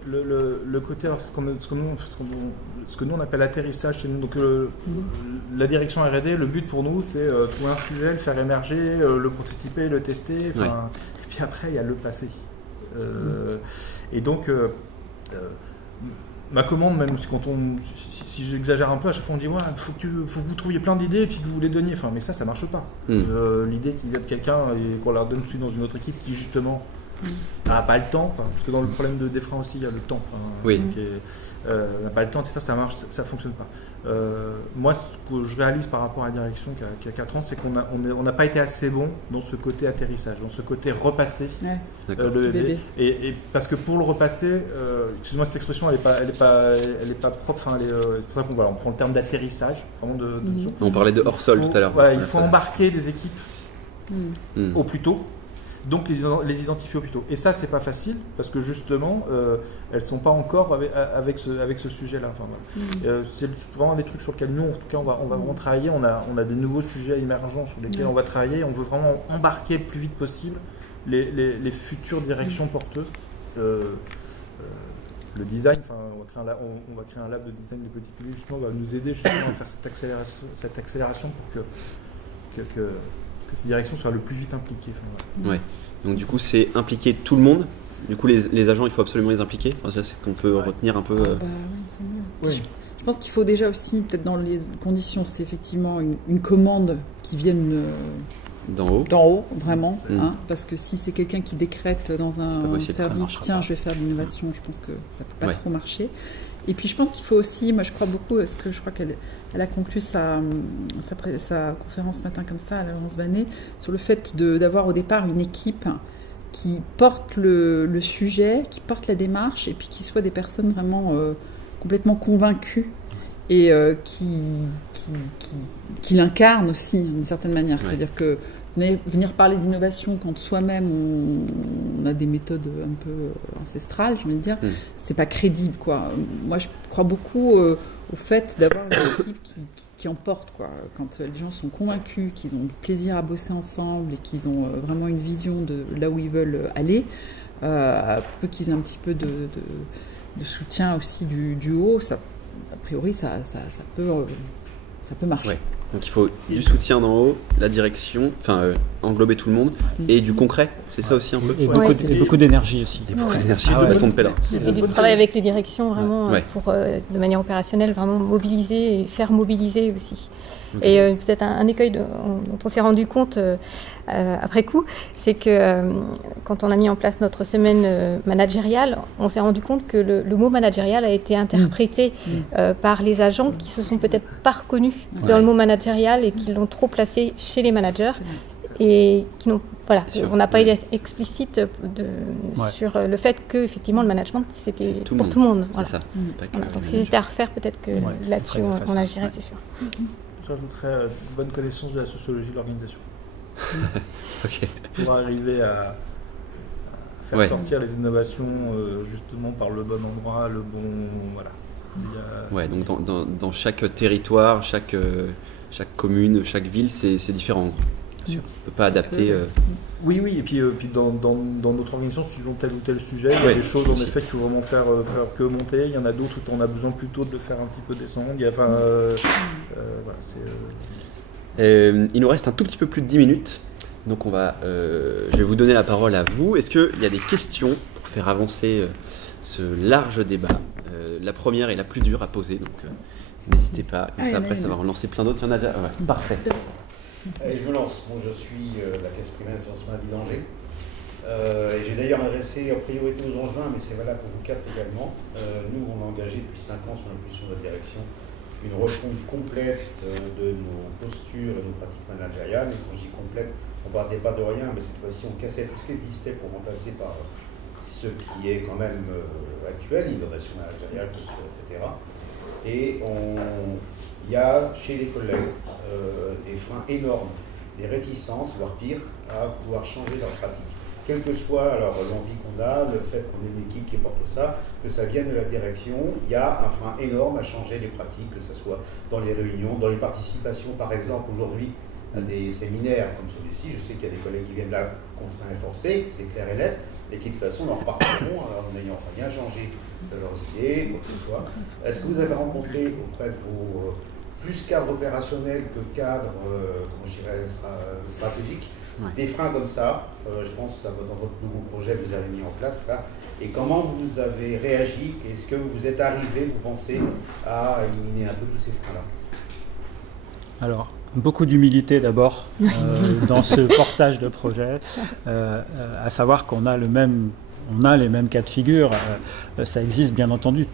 Le côté, ce que nous on appelle atterrissage chez nous, donc la direction R&D, le but pour nous c'est trouver un sujet, le faire émerger, le prototyper, le tester, et puis après il y a le passé. Et donc ma commande, même si j'exagère un peu, à chaque fois on dit faut que vous trouviez plein d'idées et puis que vous les donniez. Mais ça marche pas. L'idée qu'il y a de quelqu'un et qu'on leur donne tout dans une autre équipe qui justement n'a pas le temps, parce que dans le problème de des freins aussi il y a le temps. N'a pas le temps, etc. Ça marche, ça fonctionne pas. Moi, ce que je réalise par rapport à la direction qui a 4 ans, c'est qu'on n'a pas été assez bon dans ce côté atterrissage, dans ce côté repasser le bébé. Et parce que pour le repasser, excuse-moi cette expression, elle est pas propre. C'est pour ça qu'on prend le terme d'atterrissage. On parlait de hors-sol tout à l'heure. Il faut embarquer des équipes au plus tôt. Donc les identifier au plus tôt. Et ça, c'est pas facile parce que justement, elles sont pas encore avec ce sujet-là. C'est vraiment des trucs sur lesquels nous, en tout cas, on va vraiment travailler. On a de nouveaux sujets émergents sur lesquels on va travailler. On veut vraiment embarquer le plus vite possible les futures directions porteuses. Le design, on va créer un lab de design de petits publics, justement, va nous aider justement à faire cette accélération pour que ces directions soient le plus vite impliquées. Donc du coup, c'est impliquer tout le monde. Du coup, les agents, il faut absolument les impliquer. C'est ce qu'on peut retenir un peu. Je pense qu'il faut déjà aussi, peut-être dans les conditions, c'est effectivement une commande qui vienne d'en haut, vraiment. Parce que si c'est quelqu'un qui décrète dans un service, tiens, je vais faire de l'innovation, je pense que ça ne peut pas trop marcher. Et puis je pense qu'il faut aussi, moi je crois beaucoup, parce que je crois qu'elle a conclu sa conférence ce matin comme ça, à Laurence Banet, sur le fait d'avoir au départ une équipe qui porte le sujet, qui porte la démarche, et puis qui soit des personnes vraiment complètement convaincues et qui l'incarnent aussi d'une certaine manière. C'est-à-dire que venir parler d'innovation quand soi-même on a des méthodes un peu ancestrales, je veux dire, c'est pas crédible, quoi. Moi, je crois beaucoup au fait d'avoir une équipe qui emporte, quoi. Quand les gens sont convaincus, qu'ils ont du plaisir à bosser ensemble et qu'ils ont vraiment une vision de là où ils veulent aller, peu qu'ils aient un petit peu de soutien aussi du haut, ça, a priori, ça peut marcher. Ouais. Donc il faut du soutien d'en haut, la direction, enfin englober tout le monde, et du concret, c'est ça aussi un peu. Et beaucoup d'énergie aussi. Et beaucoup d'énergie, de bâton de pèlerin. Et du travail avec les directions vraiment pour, de manière opérationnelle, vraiment mobiliser et faire mobiliser aussi. Okay. Et peut-être un écueil dont on s'est rendu compte après coup, c'est que quand on a mis en place notre semaine managériale, on s'est rendu compte que le mot managérial a été interprété par les agents qui se sont peut-être pas reconnus dans le mot managérial et qui l'ont trop placé chez les managers et qui n'ont on n'a pas été explicite sur le fait que effectivement le management c'était pour tout le monde. Voilà. Ça. Donc si c'était à refaire, peut-être que là-dessus on agirait, c'est sûr. J'ajouterais une bonne connaissance de la sociologie de l'organisation. Pour arriver à faire sortir les innovations justement par le bon endroit, le bon... Voilà. Donc dans chaque territoire, chaque commune, chaque ville, c'est différent. On ne peut pas adapter... Oui, et puis dans notre organisation, suivant tel ou tel sujet, il y a des choses en effet qu'il faut vraiment faire que monter. Il y en a d'autres où on a besoin plutôt de le faire un petit peu descendre. Il nous reste un tout petit peu plus de 10 minutes. Donc je vais vous donner la parole à vous. Est-ce qu'il y a des questions pour faire avancer ce large débat? La première est la plus dure à poser, donc n'hésitez pas. Comme ça, après, ça va en lancer plein d'autres. Il y en a déjà. Parfait. Allez, je me lance. Bon, je suis de la Caisse primaire d'assurance maladie d'Angers. Et j'ai d'ailleurs adressé en priorité aux Angevins, mais c'est valable pour vous quatre également. Nous, on a engagé depuis 5 ans, sous l'impulsion de la direction, une refonte complète de nos postures et nos pratiques managériales. Et quand je dis complète, on ne partait pas de rien, mais cette fois-ci, on cassait tout ce qui existait pour remplacer par ce qui est quand même actuel, innovation managériale, posture, etc. Et il y a chez les collègues des freins énormes, des réticences, voire pire, à vouloir changer leur pratique. Quelle que soit alors l'envie qu'on a, le fait qu'on ait une équipe qui porte ça, que ça vienne de la direction, il y a un frein énorme à changer les pratiques, que ce soit dans les réunions, dans les participations, par exemple, aujourd'hui, à des séminaires comme celui-ci. Je sais qu'il y a des collègues qui viennent là contraints et forcés, c'est clair et net, et qui de toute façon n'en repartiront en n'ayant rien changé de leurs idées, quoi que ce soit. Est-ce que vous avez rencontré auprès de vos plus cadres opérationnels que cadres, comment je dirais, stratégiques, des freins comme ça? Je pense que ça va dans votre nouveau projet que vous avez mis en place là. Et comment vous avez réagi? Est-ce que vous êtes arrivé, vous pensez, à éliminer un peu tous ces freins-là? Alors, beaucoup d'humilité d'abord dans ce portage de projet, à savoir qu'on a les mêmes cas de figure. Ça existe bien entendu.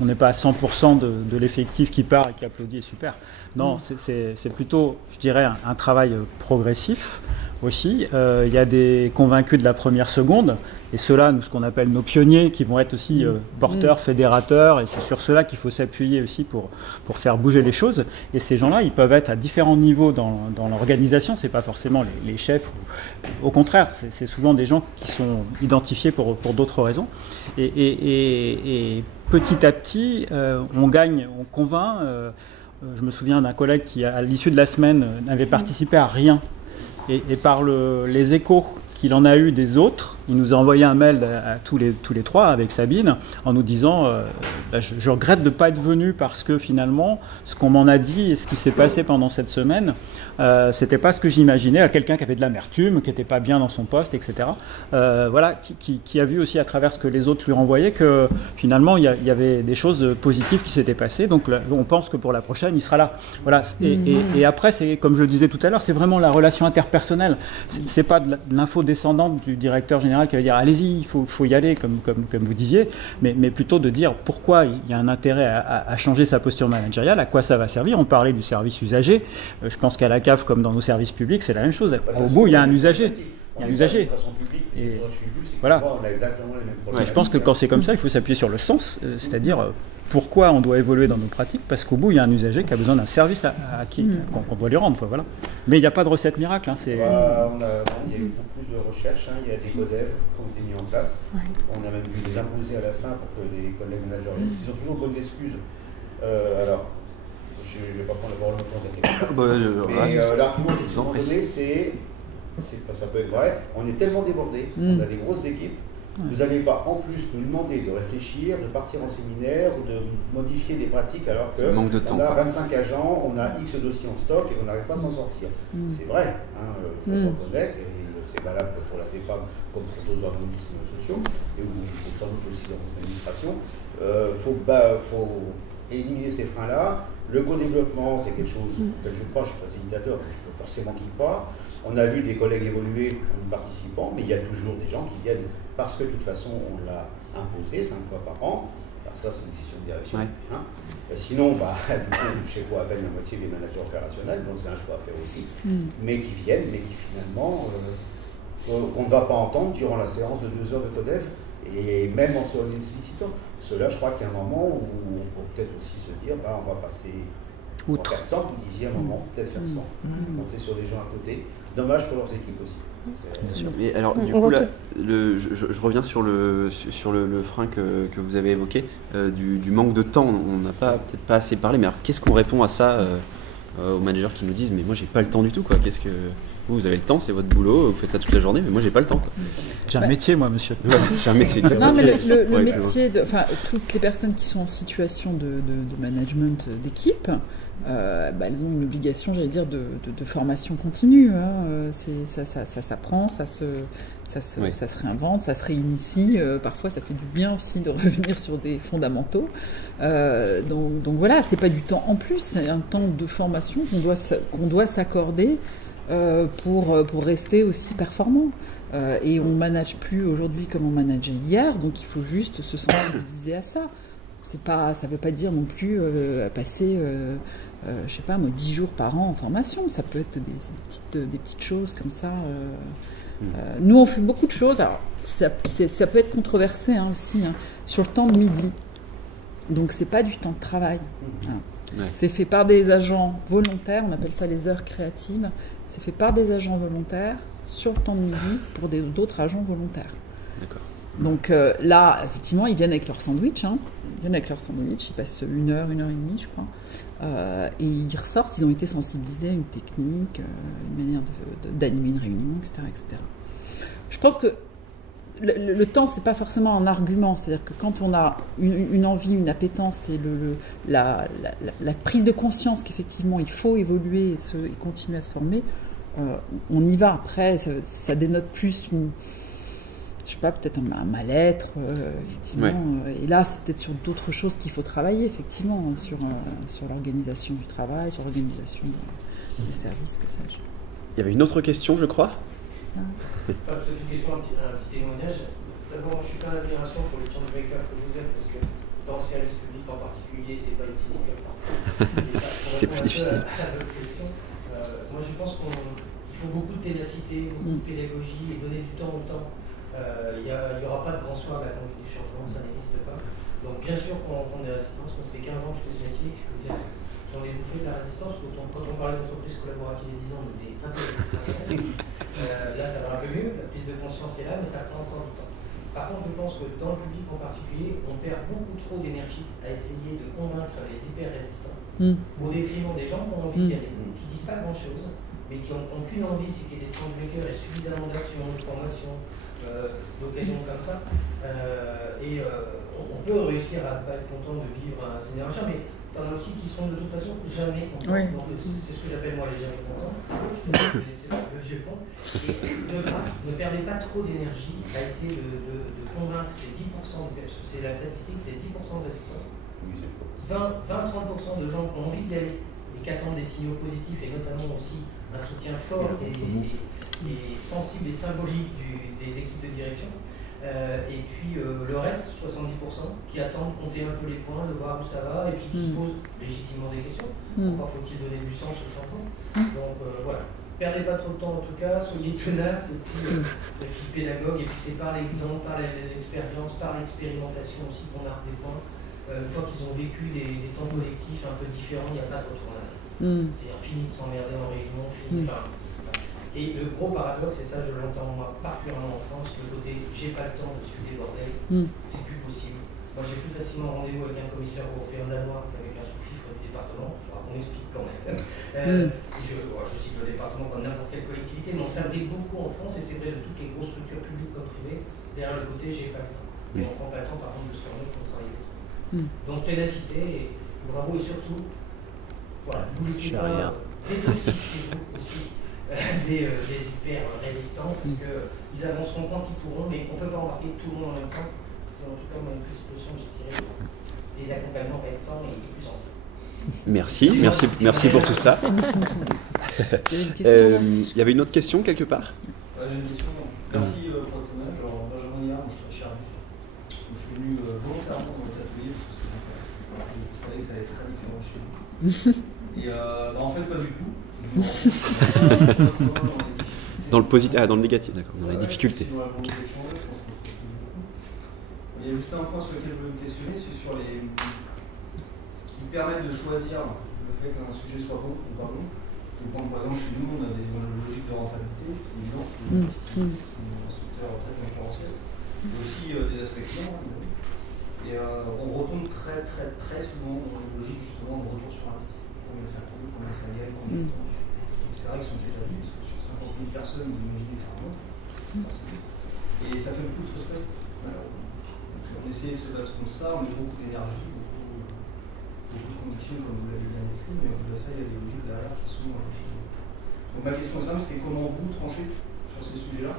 On n'est pas à 100% de l'effectif qui part et qui applaudit, est super. Non, c'est plutôt, je dirais, un travail progressif aussi. Il y a des convaincus de la première seconde, et ceux-là, ce qu'on appelle nos pionniers, qui vont être aussi porteurs, fédérateurs, et c'est sur ceux-là qu'il faut s'appuyer aussi pour faire bouger les choses. Et ces gens-là, ils peuvent être à différents niveaux dans l'organisation. C'est pas forcément les chefs. Au contraire, c'est souvent des gens qui sont identifiés pour d'autres raisons. Et petit à petit, on gagne, on convainc. Je me souviens d'un collègue qui, à l'issue de la semaine, n'avait participé à rien. Et par les échos qu'il en a eu des autres, il nous a envoyé un mail à tous les trois avec Sabine en nous disant je regrette de ne pas être venu parce que finalement ce qu'on m'en a dit et ce qui s'est passé pendant cette semaine, c'était pas ce que j'imaginais. À quelqu'un qui avait de l'amertume, qui n'était pas bien dans son poste, etc. Qui a vu aussi à travers ce que les autres lui renvoyaient que finalement il y avait des choses positives qui s'étaient passées. Donc on pense que pour la prochaine il sera là. Voilà. Et après, c'est comme je le disais tout à l'heure, c'est vraiment la relation interpersonnelle. C'est pas de l'info descendante du directeur général qui va dire allez-y, il faut y aller comme vous disiez, mais plutôt de dire pourquoi il y a un intérêt à changer sa posture managériale, à quoi ça va servir. On parlait du service usager, je pense qu'à la CAF comme dans nos services publics c'est la même chose. Au bout il y a un usager. Il y a un usager. Et voilà. Je pense que quand c'est comme ça, il faut s'appuyer sur le sens, c'est-à-dire Pourquoi on doit évoluer dans nos pratiques? Parce qu'au bout, il y a un usager qui a besoin d'un service qu'on doit lui rendre. Voilà. Mais il n'y a pas de recette miracle. Il y a eu beaucoup de recherches, il y a des codev qui ont été mis en place. On a même dû les imposer à la fin pour que les collègues managériaux, parce qu'ils ont toujours bonnes excuses. Alors, je ne vais pas prendre la parole longtemps, mais l'argument qui sont donné, ça peut être vrai, on est tellement débordés, on a des grosses équipes. Vous n'allez pas en plus nous demander de réfléchir, de partir en séminaire ou de modifier des pratiques alors que manque de temps, on a 25 agents, on a X dossiers en stock et on n'arrive pas à s'en sortir. C'est vrai, je le reconnais, et c'est valable pour la CEPAM comme pour d'autres organismes sociaux, et sans doute aussi dans vos administrations. Faut éliminer ces freins-là. Le co-développement, c'est quelque chose auquel je crois, je suis facilitateur, donc je peux forcément y croire. On a vu des collègues évoluer en participant, mais il y a toujours des gens qui viennent parce que de toute façon on l'a imposé 5 fois par an. Alors ça c'est une décision de direction. Sinon, du coup, je sais quoi, à peine la moitié des managers opérationnels, donc c'est un choix à faire aussi. Mais qui viennent, mais qui finalement, qu'on ne va pas entendre durant la séance de 2 heures de codev, et même en se sollicitant. Cela, je crois qu'il y a un moment où on peut peut-être aussi se dire, on va passer... On va faire 100, vous disiez à un moment, peut-être faire 100, monter sur des gens à côté. Dommage pour leurs équipes aussi. Bien sûr. Mais alors, du coup, là, je reviens sur le frein que vous avez évoqué, du manque de temps. On n'a peut-être pas assez parlé, mais alors qu'est-ce qu'on répond à ça aux managers qui nous disent « mais moi, j'ai pas le temps du tout, quoi. Qu'est-ce que... Vous avez le temps, c'est votre boulot, vous faites ça toute la journée, mais moi, j'ai pas le temps. » J'ai un métier, moi, monsieur. J'ai un métier, exactement. Non, mais le métier, toutes les personnes qui sont en situation de management d'équipe, elles ont une obligation, j'allais dire, de formation continue. Ça s'apprend, ça se réinvente, ça se réinitie. Parfois, ça fait du bien aussi de revenir sur des fondamentaux. Donc voilà, c'est pas du temps en plus, c'est un temps de formation qu'on doit s'accorder pour rester aussi performant. Et on ne manage plus aujourd'hui comme on manageait hier, donc il faut juste se sensibiliser à ça. Ça ne veut pas dire non plus passer, je sais pas moi, 10 jours par an en formation. Ça peut être des petites choses comme ça. Nous, on fait beaucoup de choses. Alors, ça peut être controversé aussi, sur le temps de midi. Donc, c'est pas du temps de travail. C'est fait par des agents volontaires, on appelle ça les heures créatives. C'est fait par des agents volontaires sur le temps de midi pour d'autres agents volontaires. D'accord. Donc là, effectivement, ils viennent avec leur sandwich. Ils passent 1 heure, 1 heure et demie, je crois. Et ils ressortent, ils ont été sensibilisés à une technique, une manière d'animer une réunion, etc., etc. Je pense que le temps, c'est pas forcément un argument. C'est-à-dire que quand on a une envie, une appétence, et la prise de conscience qu'effectivement il faut évoluer et continuer à se former, on y va. Après, ça dénote plus je sais pas, peut-être un mal-être, effectivement. Et là, c'est peut-être sur d'autres choses qu'il faut travailler, effectivement, sur l'organisation du travail, sur l'organisation des services, que sais-je. Il y avait une autre question, je crois. Peut-être une question, un petit témoignage. D'abord, je ne suis pas en admiration pour les changemakers que vous êtes, parce que dans le service public en particulier, c'est pas une sinécure. C'est plus difficile. Moi, je pense qu'il faut beaucoup de ténacité, beaucoup de pédagogie et donner du temps au temps. Il n'y aura pas de grand soir à la conduite du changement, ça n'existe pas. Donc bien sûr qu'on est résistance, moi ça fait 15 ans que je fais ce métier, je peux dire j'en ai bouffé de la résistance, quand on parlait d'entreprise collaborative il y a 10 ans, on était un peu là ça va un peu mieux, la prise de conscience est là, mais ça prend encore du temps. Par contre je pense que dans le public en particulier, on perd beaucoup trop d'énergie à essayer de convaincre les hyper résistants, au détriment des gens qui ont envie d'y aller, qui ne disent pas grand chose, mais qui n'ont qu'une envie, c'est qu'il y ait des changemakers et suffisamment d'actions, de formation, d'occasions comme ça. On peut réussir à ne pas être content de vivre un séminaire machin, mais t'en as aussi qui seront de toute façon jamais contents. Donc c'est ce que j'appelle moi les jamais contents. Je vais laisser le vieux con. Et de grâce, ne perdez pas trop d'énergie à essayer de convaincre ces 10%, c'est la statistique, c'est 10% d'assistants. 20-30% de gens qui ont envie d'y aller et qui attendent des signaux positifs et notamment aussi un soutien fort et sensible et symbolique des équipes de direction. Et puis le reste, 70%, qui attendent de compter un peu les points, de voir où ça va, et puis qui se posent légitimement des questions. Pourquoi faut-il donner du sens au changement? Donc voilà, perdez pas trop de temps en tout cas, soyez tenaces et puis pédagogue, et puis c'est par l'exemple, par l'expérience, par l'expérimentation aussi qu'on marque des points. une fois qu'ils ont vécu des temps collectifs un peu différents, il n'y a pas de retour en arrière. C'est-à-dire fini de s'emmerder en réunion, fini. Et le gros paradoxe, et ça je l'entends moi particulièrement en France, le côté j'ai pas le temps, je suis débordé, c'est plus possible. Moi j'ai plus facilement rendez-vous avec un commissaire européen danois qu'avec un sous-fifre du département, on explique quand même. Je cite le département comme n'importe quelle collectivité, mais on s'implique beaucoup en France, et c'est vrai de toutes les grosses structures publiques comme privées, derrière le côté j'ai pas le temps. Mais on prend pas le temps par contre de se remettre pour travailler. Donc ténacité, et bravo, et surtout, voilà, vous laissez pas détoxifier aussi des hyper résistants, parce qu'ils avanceront quand ils pourront, mais on ne peut pas embarquer tout le monde en même temps. C'est en tout cas moi une petite leçon que j'ai tirée des accompagnements récents et plus anciens. Merci pour tout ça. Il y avait une autre question quelque part? J'ai une question. Merci pour le témoignage. Benjamin Hillard, je suis chez Arbus. Je suis venu volontairement dans votre atelier parce que c'est intéressant. Vous savez que ça va être très différent chez vous. Et en fait, pas du tout. Dans le positif, dans le négatif, d'accord, dans les difficultés. Dans la volonté de changer, je pense qu'on se retrouve beaucoup. Il y a juste un point sur lequel je veux me questionner, c'est sur ce qui permet de choisir le fait qu'un sujet soit bon ou pas bon. Je prends par exemple chez nous, on a une logique de rentabilité, évident, instructeur en retraite concurrentiel, mais aussi des aspects clients. Et on retombe très souvent dans une logique justement de retour sur investissement. Combien ça coûte, combien ça gagne, combien de temps, etc. C'est vrai que sur cette année, parce que sur 50 000 personnes, vous imaginez que ça remonte. Et ça fait beaucoup de frustrer. On essaie de se battre contre ça, on met beaucoup d'énergie, beaucoup de convictions, comme vous l'avez bien décrit, mais au-delà de ça, il y a des logiques derrière qui sont. Donc ma question est simple, c'est comment vous tranchez sur ces sujets-là.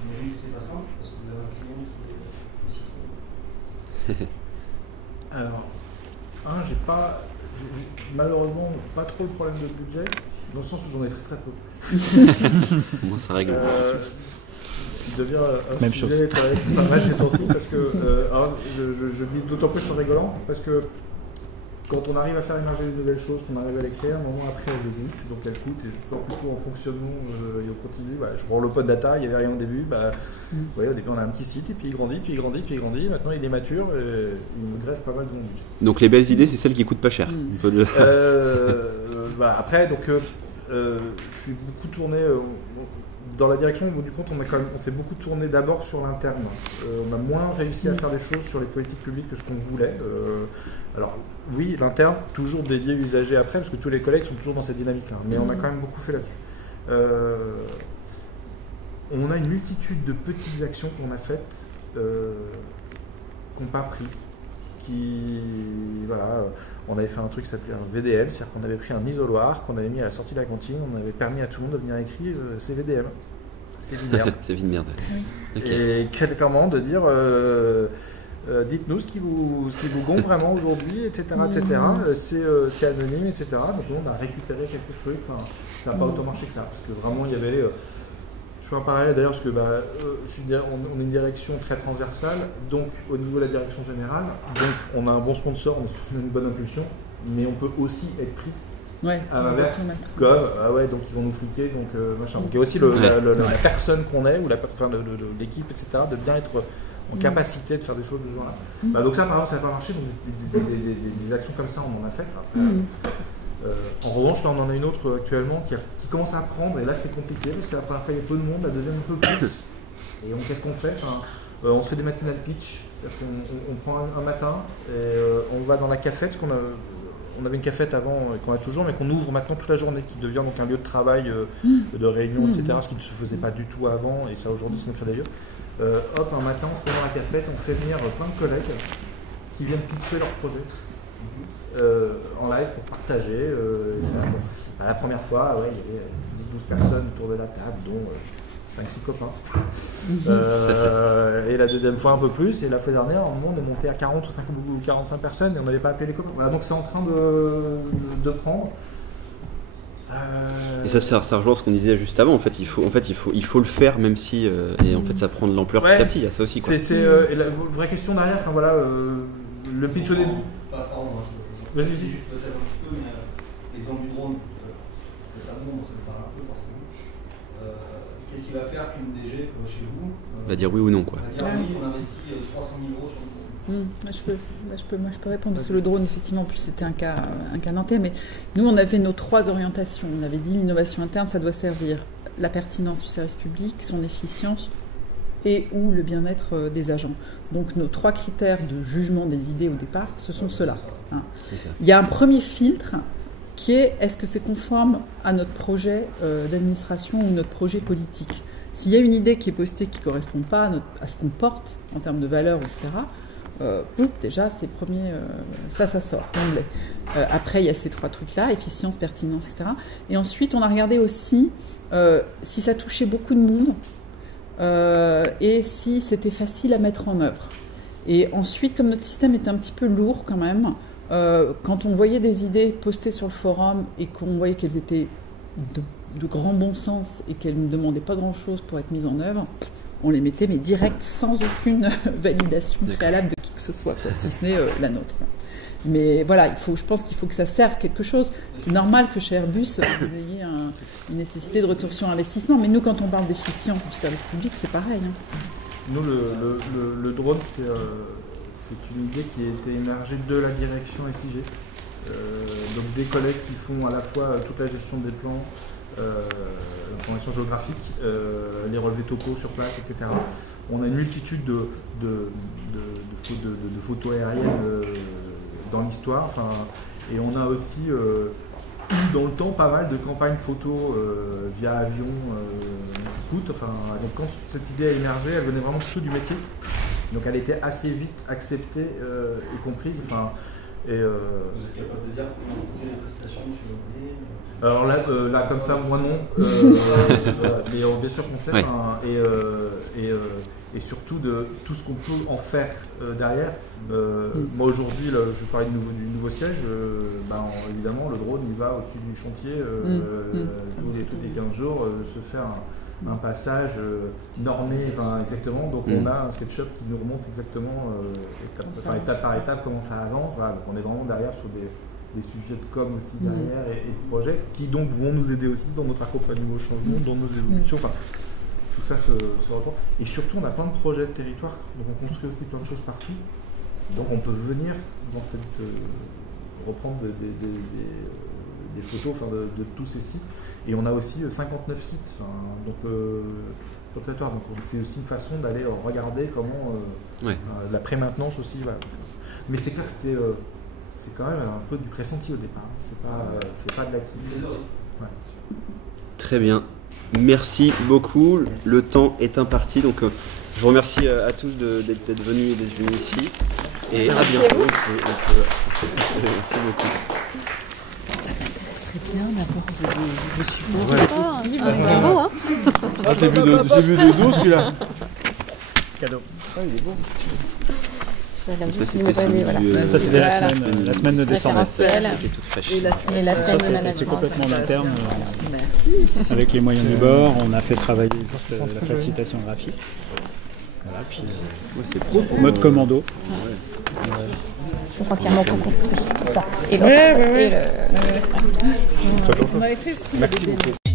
J'imagine que c'est pas simple, parce que vous avez un client qui est citoyen. Alors, j'ai malheureusement pas trop le problème de budget, dans le sens où j'en ai très peu. Moi, ça règle. Il devient un sujet pas mal ces temps-ci, parce que je vis d'autant plus en rigolant, parce que quand on arrive à faire émerger de nouvelles choses, qu'on arrive à les créer, un moment après elles existent, donc elles coûtent, et je peux plutôt en fonctionnement et au continu. Je prends le pot de data, il n'y avait rien au début. Au début on a un petit site, et puis il grandit, maintenant il est mature, et il me greffe pas mal de mon budget. Donc les belles idées, c'est celles qui coûtent pas cher. Après, je suis beaucoup tourné dans la direction, au bout du compte, on s'est beaucoup tourné d'abord sur l'interne. On a moins réussi à faire des choses sur les politiques publiques que ce qu'on voulait. Alors oui, l'interne, toujours dédié usager après, parce que tous les collègues sont toujours dans cette dynamique-là. Mais on a quand même beaucoup fait là-dessus. On a une multitude de petites actions qu'on a faites, qu'on n'a pas pris. On avait fait un truc qui s'appelait un VDM, c'est-à-dire qu'on avait pris un isoloir, qu'on avait mis à la sortie de la cantine, on avait permis à tout le monde de venir écrire c'est VDM. C'est vide merde. C'est vide merde. Okay. Et clairement de dire dites-nous ce qui vous gonfle vraiment aujourd'hui, etc. C'est anonyme, etc. Donc on a récupéré quelques trucs. Ça n'a pas autant marché que ça, parce que vraiment il y avait je fais un parallèle d'ailleurs, parce que on est une direction très transversale, donc au niveau de la direction générale, donc on a un bon sponsor, on a une bonne impulsion, mais on peut aussi être pris à l'inverse, comme donc ils vont nous fliquer, donc machin. Donc il y a aussi la personne qu'on est, ou l'équipe, etc., de bien être en capacité de faire des choses de ce genre-là. Donc ça, par exemple, ça n'a pas marché, donc des actions comme ça, on en a fait. En revanche, là, on en a une autre actuellement qui commence à prendre, et là, c'est compliqué, parce que la première fois, il y a peu de monde, la deuxième, un peu plus. Et qu'est-ce qu'on fait? On se fait des matinales pitch, on prend un matin, et on va dans la cafette, parce on avait une cafette avant, qu'on a toujours, mais qu'on ouvre maintenant toute la journée, qui devient donc un lieu de travail, de réunion, etc., ce qui ne se faisait pas du tout avant, et ça, aujourd'hui, c'est notre lieu. Un matin, on se prend dans la cafette, on fait venir plein de collègues qui viennent pitcher leur projet en live pour partager. La première fois, il y avait 10-12 personnes autour de la table, dont 5-6 copains. Et la deuxième fois un peu plus, et la fois dernière, on est monté à 40 ou 45 personnes et on n'avait pas appelé les copains. Voilà, donc c'est en train de prendre. Et ça rejoint ce qu'on disait juste avant. En fait, il faut le faire, même si et en fait ça prend de l'ampleur petit à petit. Il y a ça aussi, quoi. C'est la vraie question derrière. Le pitch au début. Vas-y, juste peut-être un petit peu l'exemple du drone. Ça me parle un peu forcément. Qu'est-ce qui va faire qu'une DG chez vous va dire oui ou non, quoi. Va dire oui, on investit 300 000 € sur le drone. Moi, je peux répondre, parce que le drone, effectivement, en plus, c'était un cas nantais, mais nous, on avait nos 3 orientations. On avait dit l'innovation interne, ça doit servir la pertinence du service public, son efficience et ou le bien-être des agents. Donc, nos 3 critères de jugement des idées au départ, ce sont ceux-là. Hein. Il y a un premier filtre qui est, est-ce que c'est conforme à notre projet d'administration ou notre projet politique? S'il y a une idée qui est postée qui ne correspond pas à ce qu'on porte en termes de valeurs, etc., déjà, c'est premier, ça sort, d'emblée. Après, il y a ces 3 trucs-là, efficience, pertinence, etc. Et ensuite, on a regardé aussi si ça touchait beaucoup de monde et si c'était facile à mettre en œuvre. Et ensuite, comme notre système était un petit peu lourd quand même, quand on voyait des idées postées sur le forum et qu'on voyait qu'elles étaient de grand bon sens et qu'elles ne demandaient pas grand-chose pour être mises en œuvre, on les mettait, mais direct, sans aucune validation préalable de qui que ce soit, quoi, si ce n'est la nôtre. Mais voilà, je pense qu'il faut que ça serve quelque chose. C'est normal que chez Airbus, vous ayez une nécessité de retour sur investissement, mais nous, quand on parle d'efficience du service public, c'est pareil. Hein. Nous, le drone, c'est une idée qui a été émergée de la direction SIG. Donc des collègues qui font à la fois toute la gestion des plans, l'information géographique, les relevés topos sur place, etc. On a une multitude de photos aériennes dans l'histoire, et on a aussi eu dans le temps pas mal de campagnes photo via avion, donc quand cette idée a émergé, elle venait vraiment plutôt du métier, donc elle était assez vite acceptée et comprise. Vous êtes capable de dire comment coûter les prestations sur le alors là, comme ça, moi non. Mais bien sûr qu'on sait. Ouais. Et surtout de tout ce qu'on peut en faire derrière. Moi aujourd'hui, je vais parler du nouveau siège. Évidemment, le drone, il va au-dessus du chantier tous les 15 jours se faire un passage normé, exactement. Donc on a un SketchUp qui nous remonte exactement étape par étape comment ça avance. Voilà, donc on est vraiment derrière sur des sujets de com aussi derrière et de projets qui donc vont nous aider aussi dans notre accompagnement au changement, dans nos évolutions. Tout ça se rapporte. Et surtout, on a plein de projets de territoire, donc on construit aussi plein de choses partout. Donc on peut venir dans reprendre des photos de tous ces sites. Et on a aussi 59 sites sur le territoire. Donc c'est aussi une façon d'aller regarder comment la pré-maintenance aussi. Voilà. Mais c'est clair que c'est quand même un peu du pressenti au départ. C'est pas de l'activité. Ouais. Très bien. Merci beaucoup. Merci. Le temps est imparti. Donc je vous remercie à tous d'être venus ici. Et à bientôt. Merci beaucoup. Très bien d'avoir vos supports possible. C'est beau, hein. Je l'ai vu de dos celui-là. Cadeau. Ah, il est beau. Ça c'était la semaine de décembre. Et la semaine de management. C'était complètement en interne. Avec les moyens du bord, on a fait travailler juste la facilitation graphique. Voilà, puis c'est pro. Mode commando. Donc entièrement co-construit tout ça. Et on avait fait aussi. Merci beaucoup.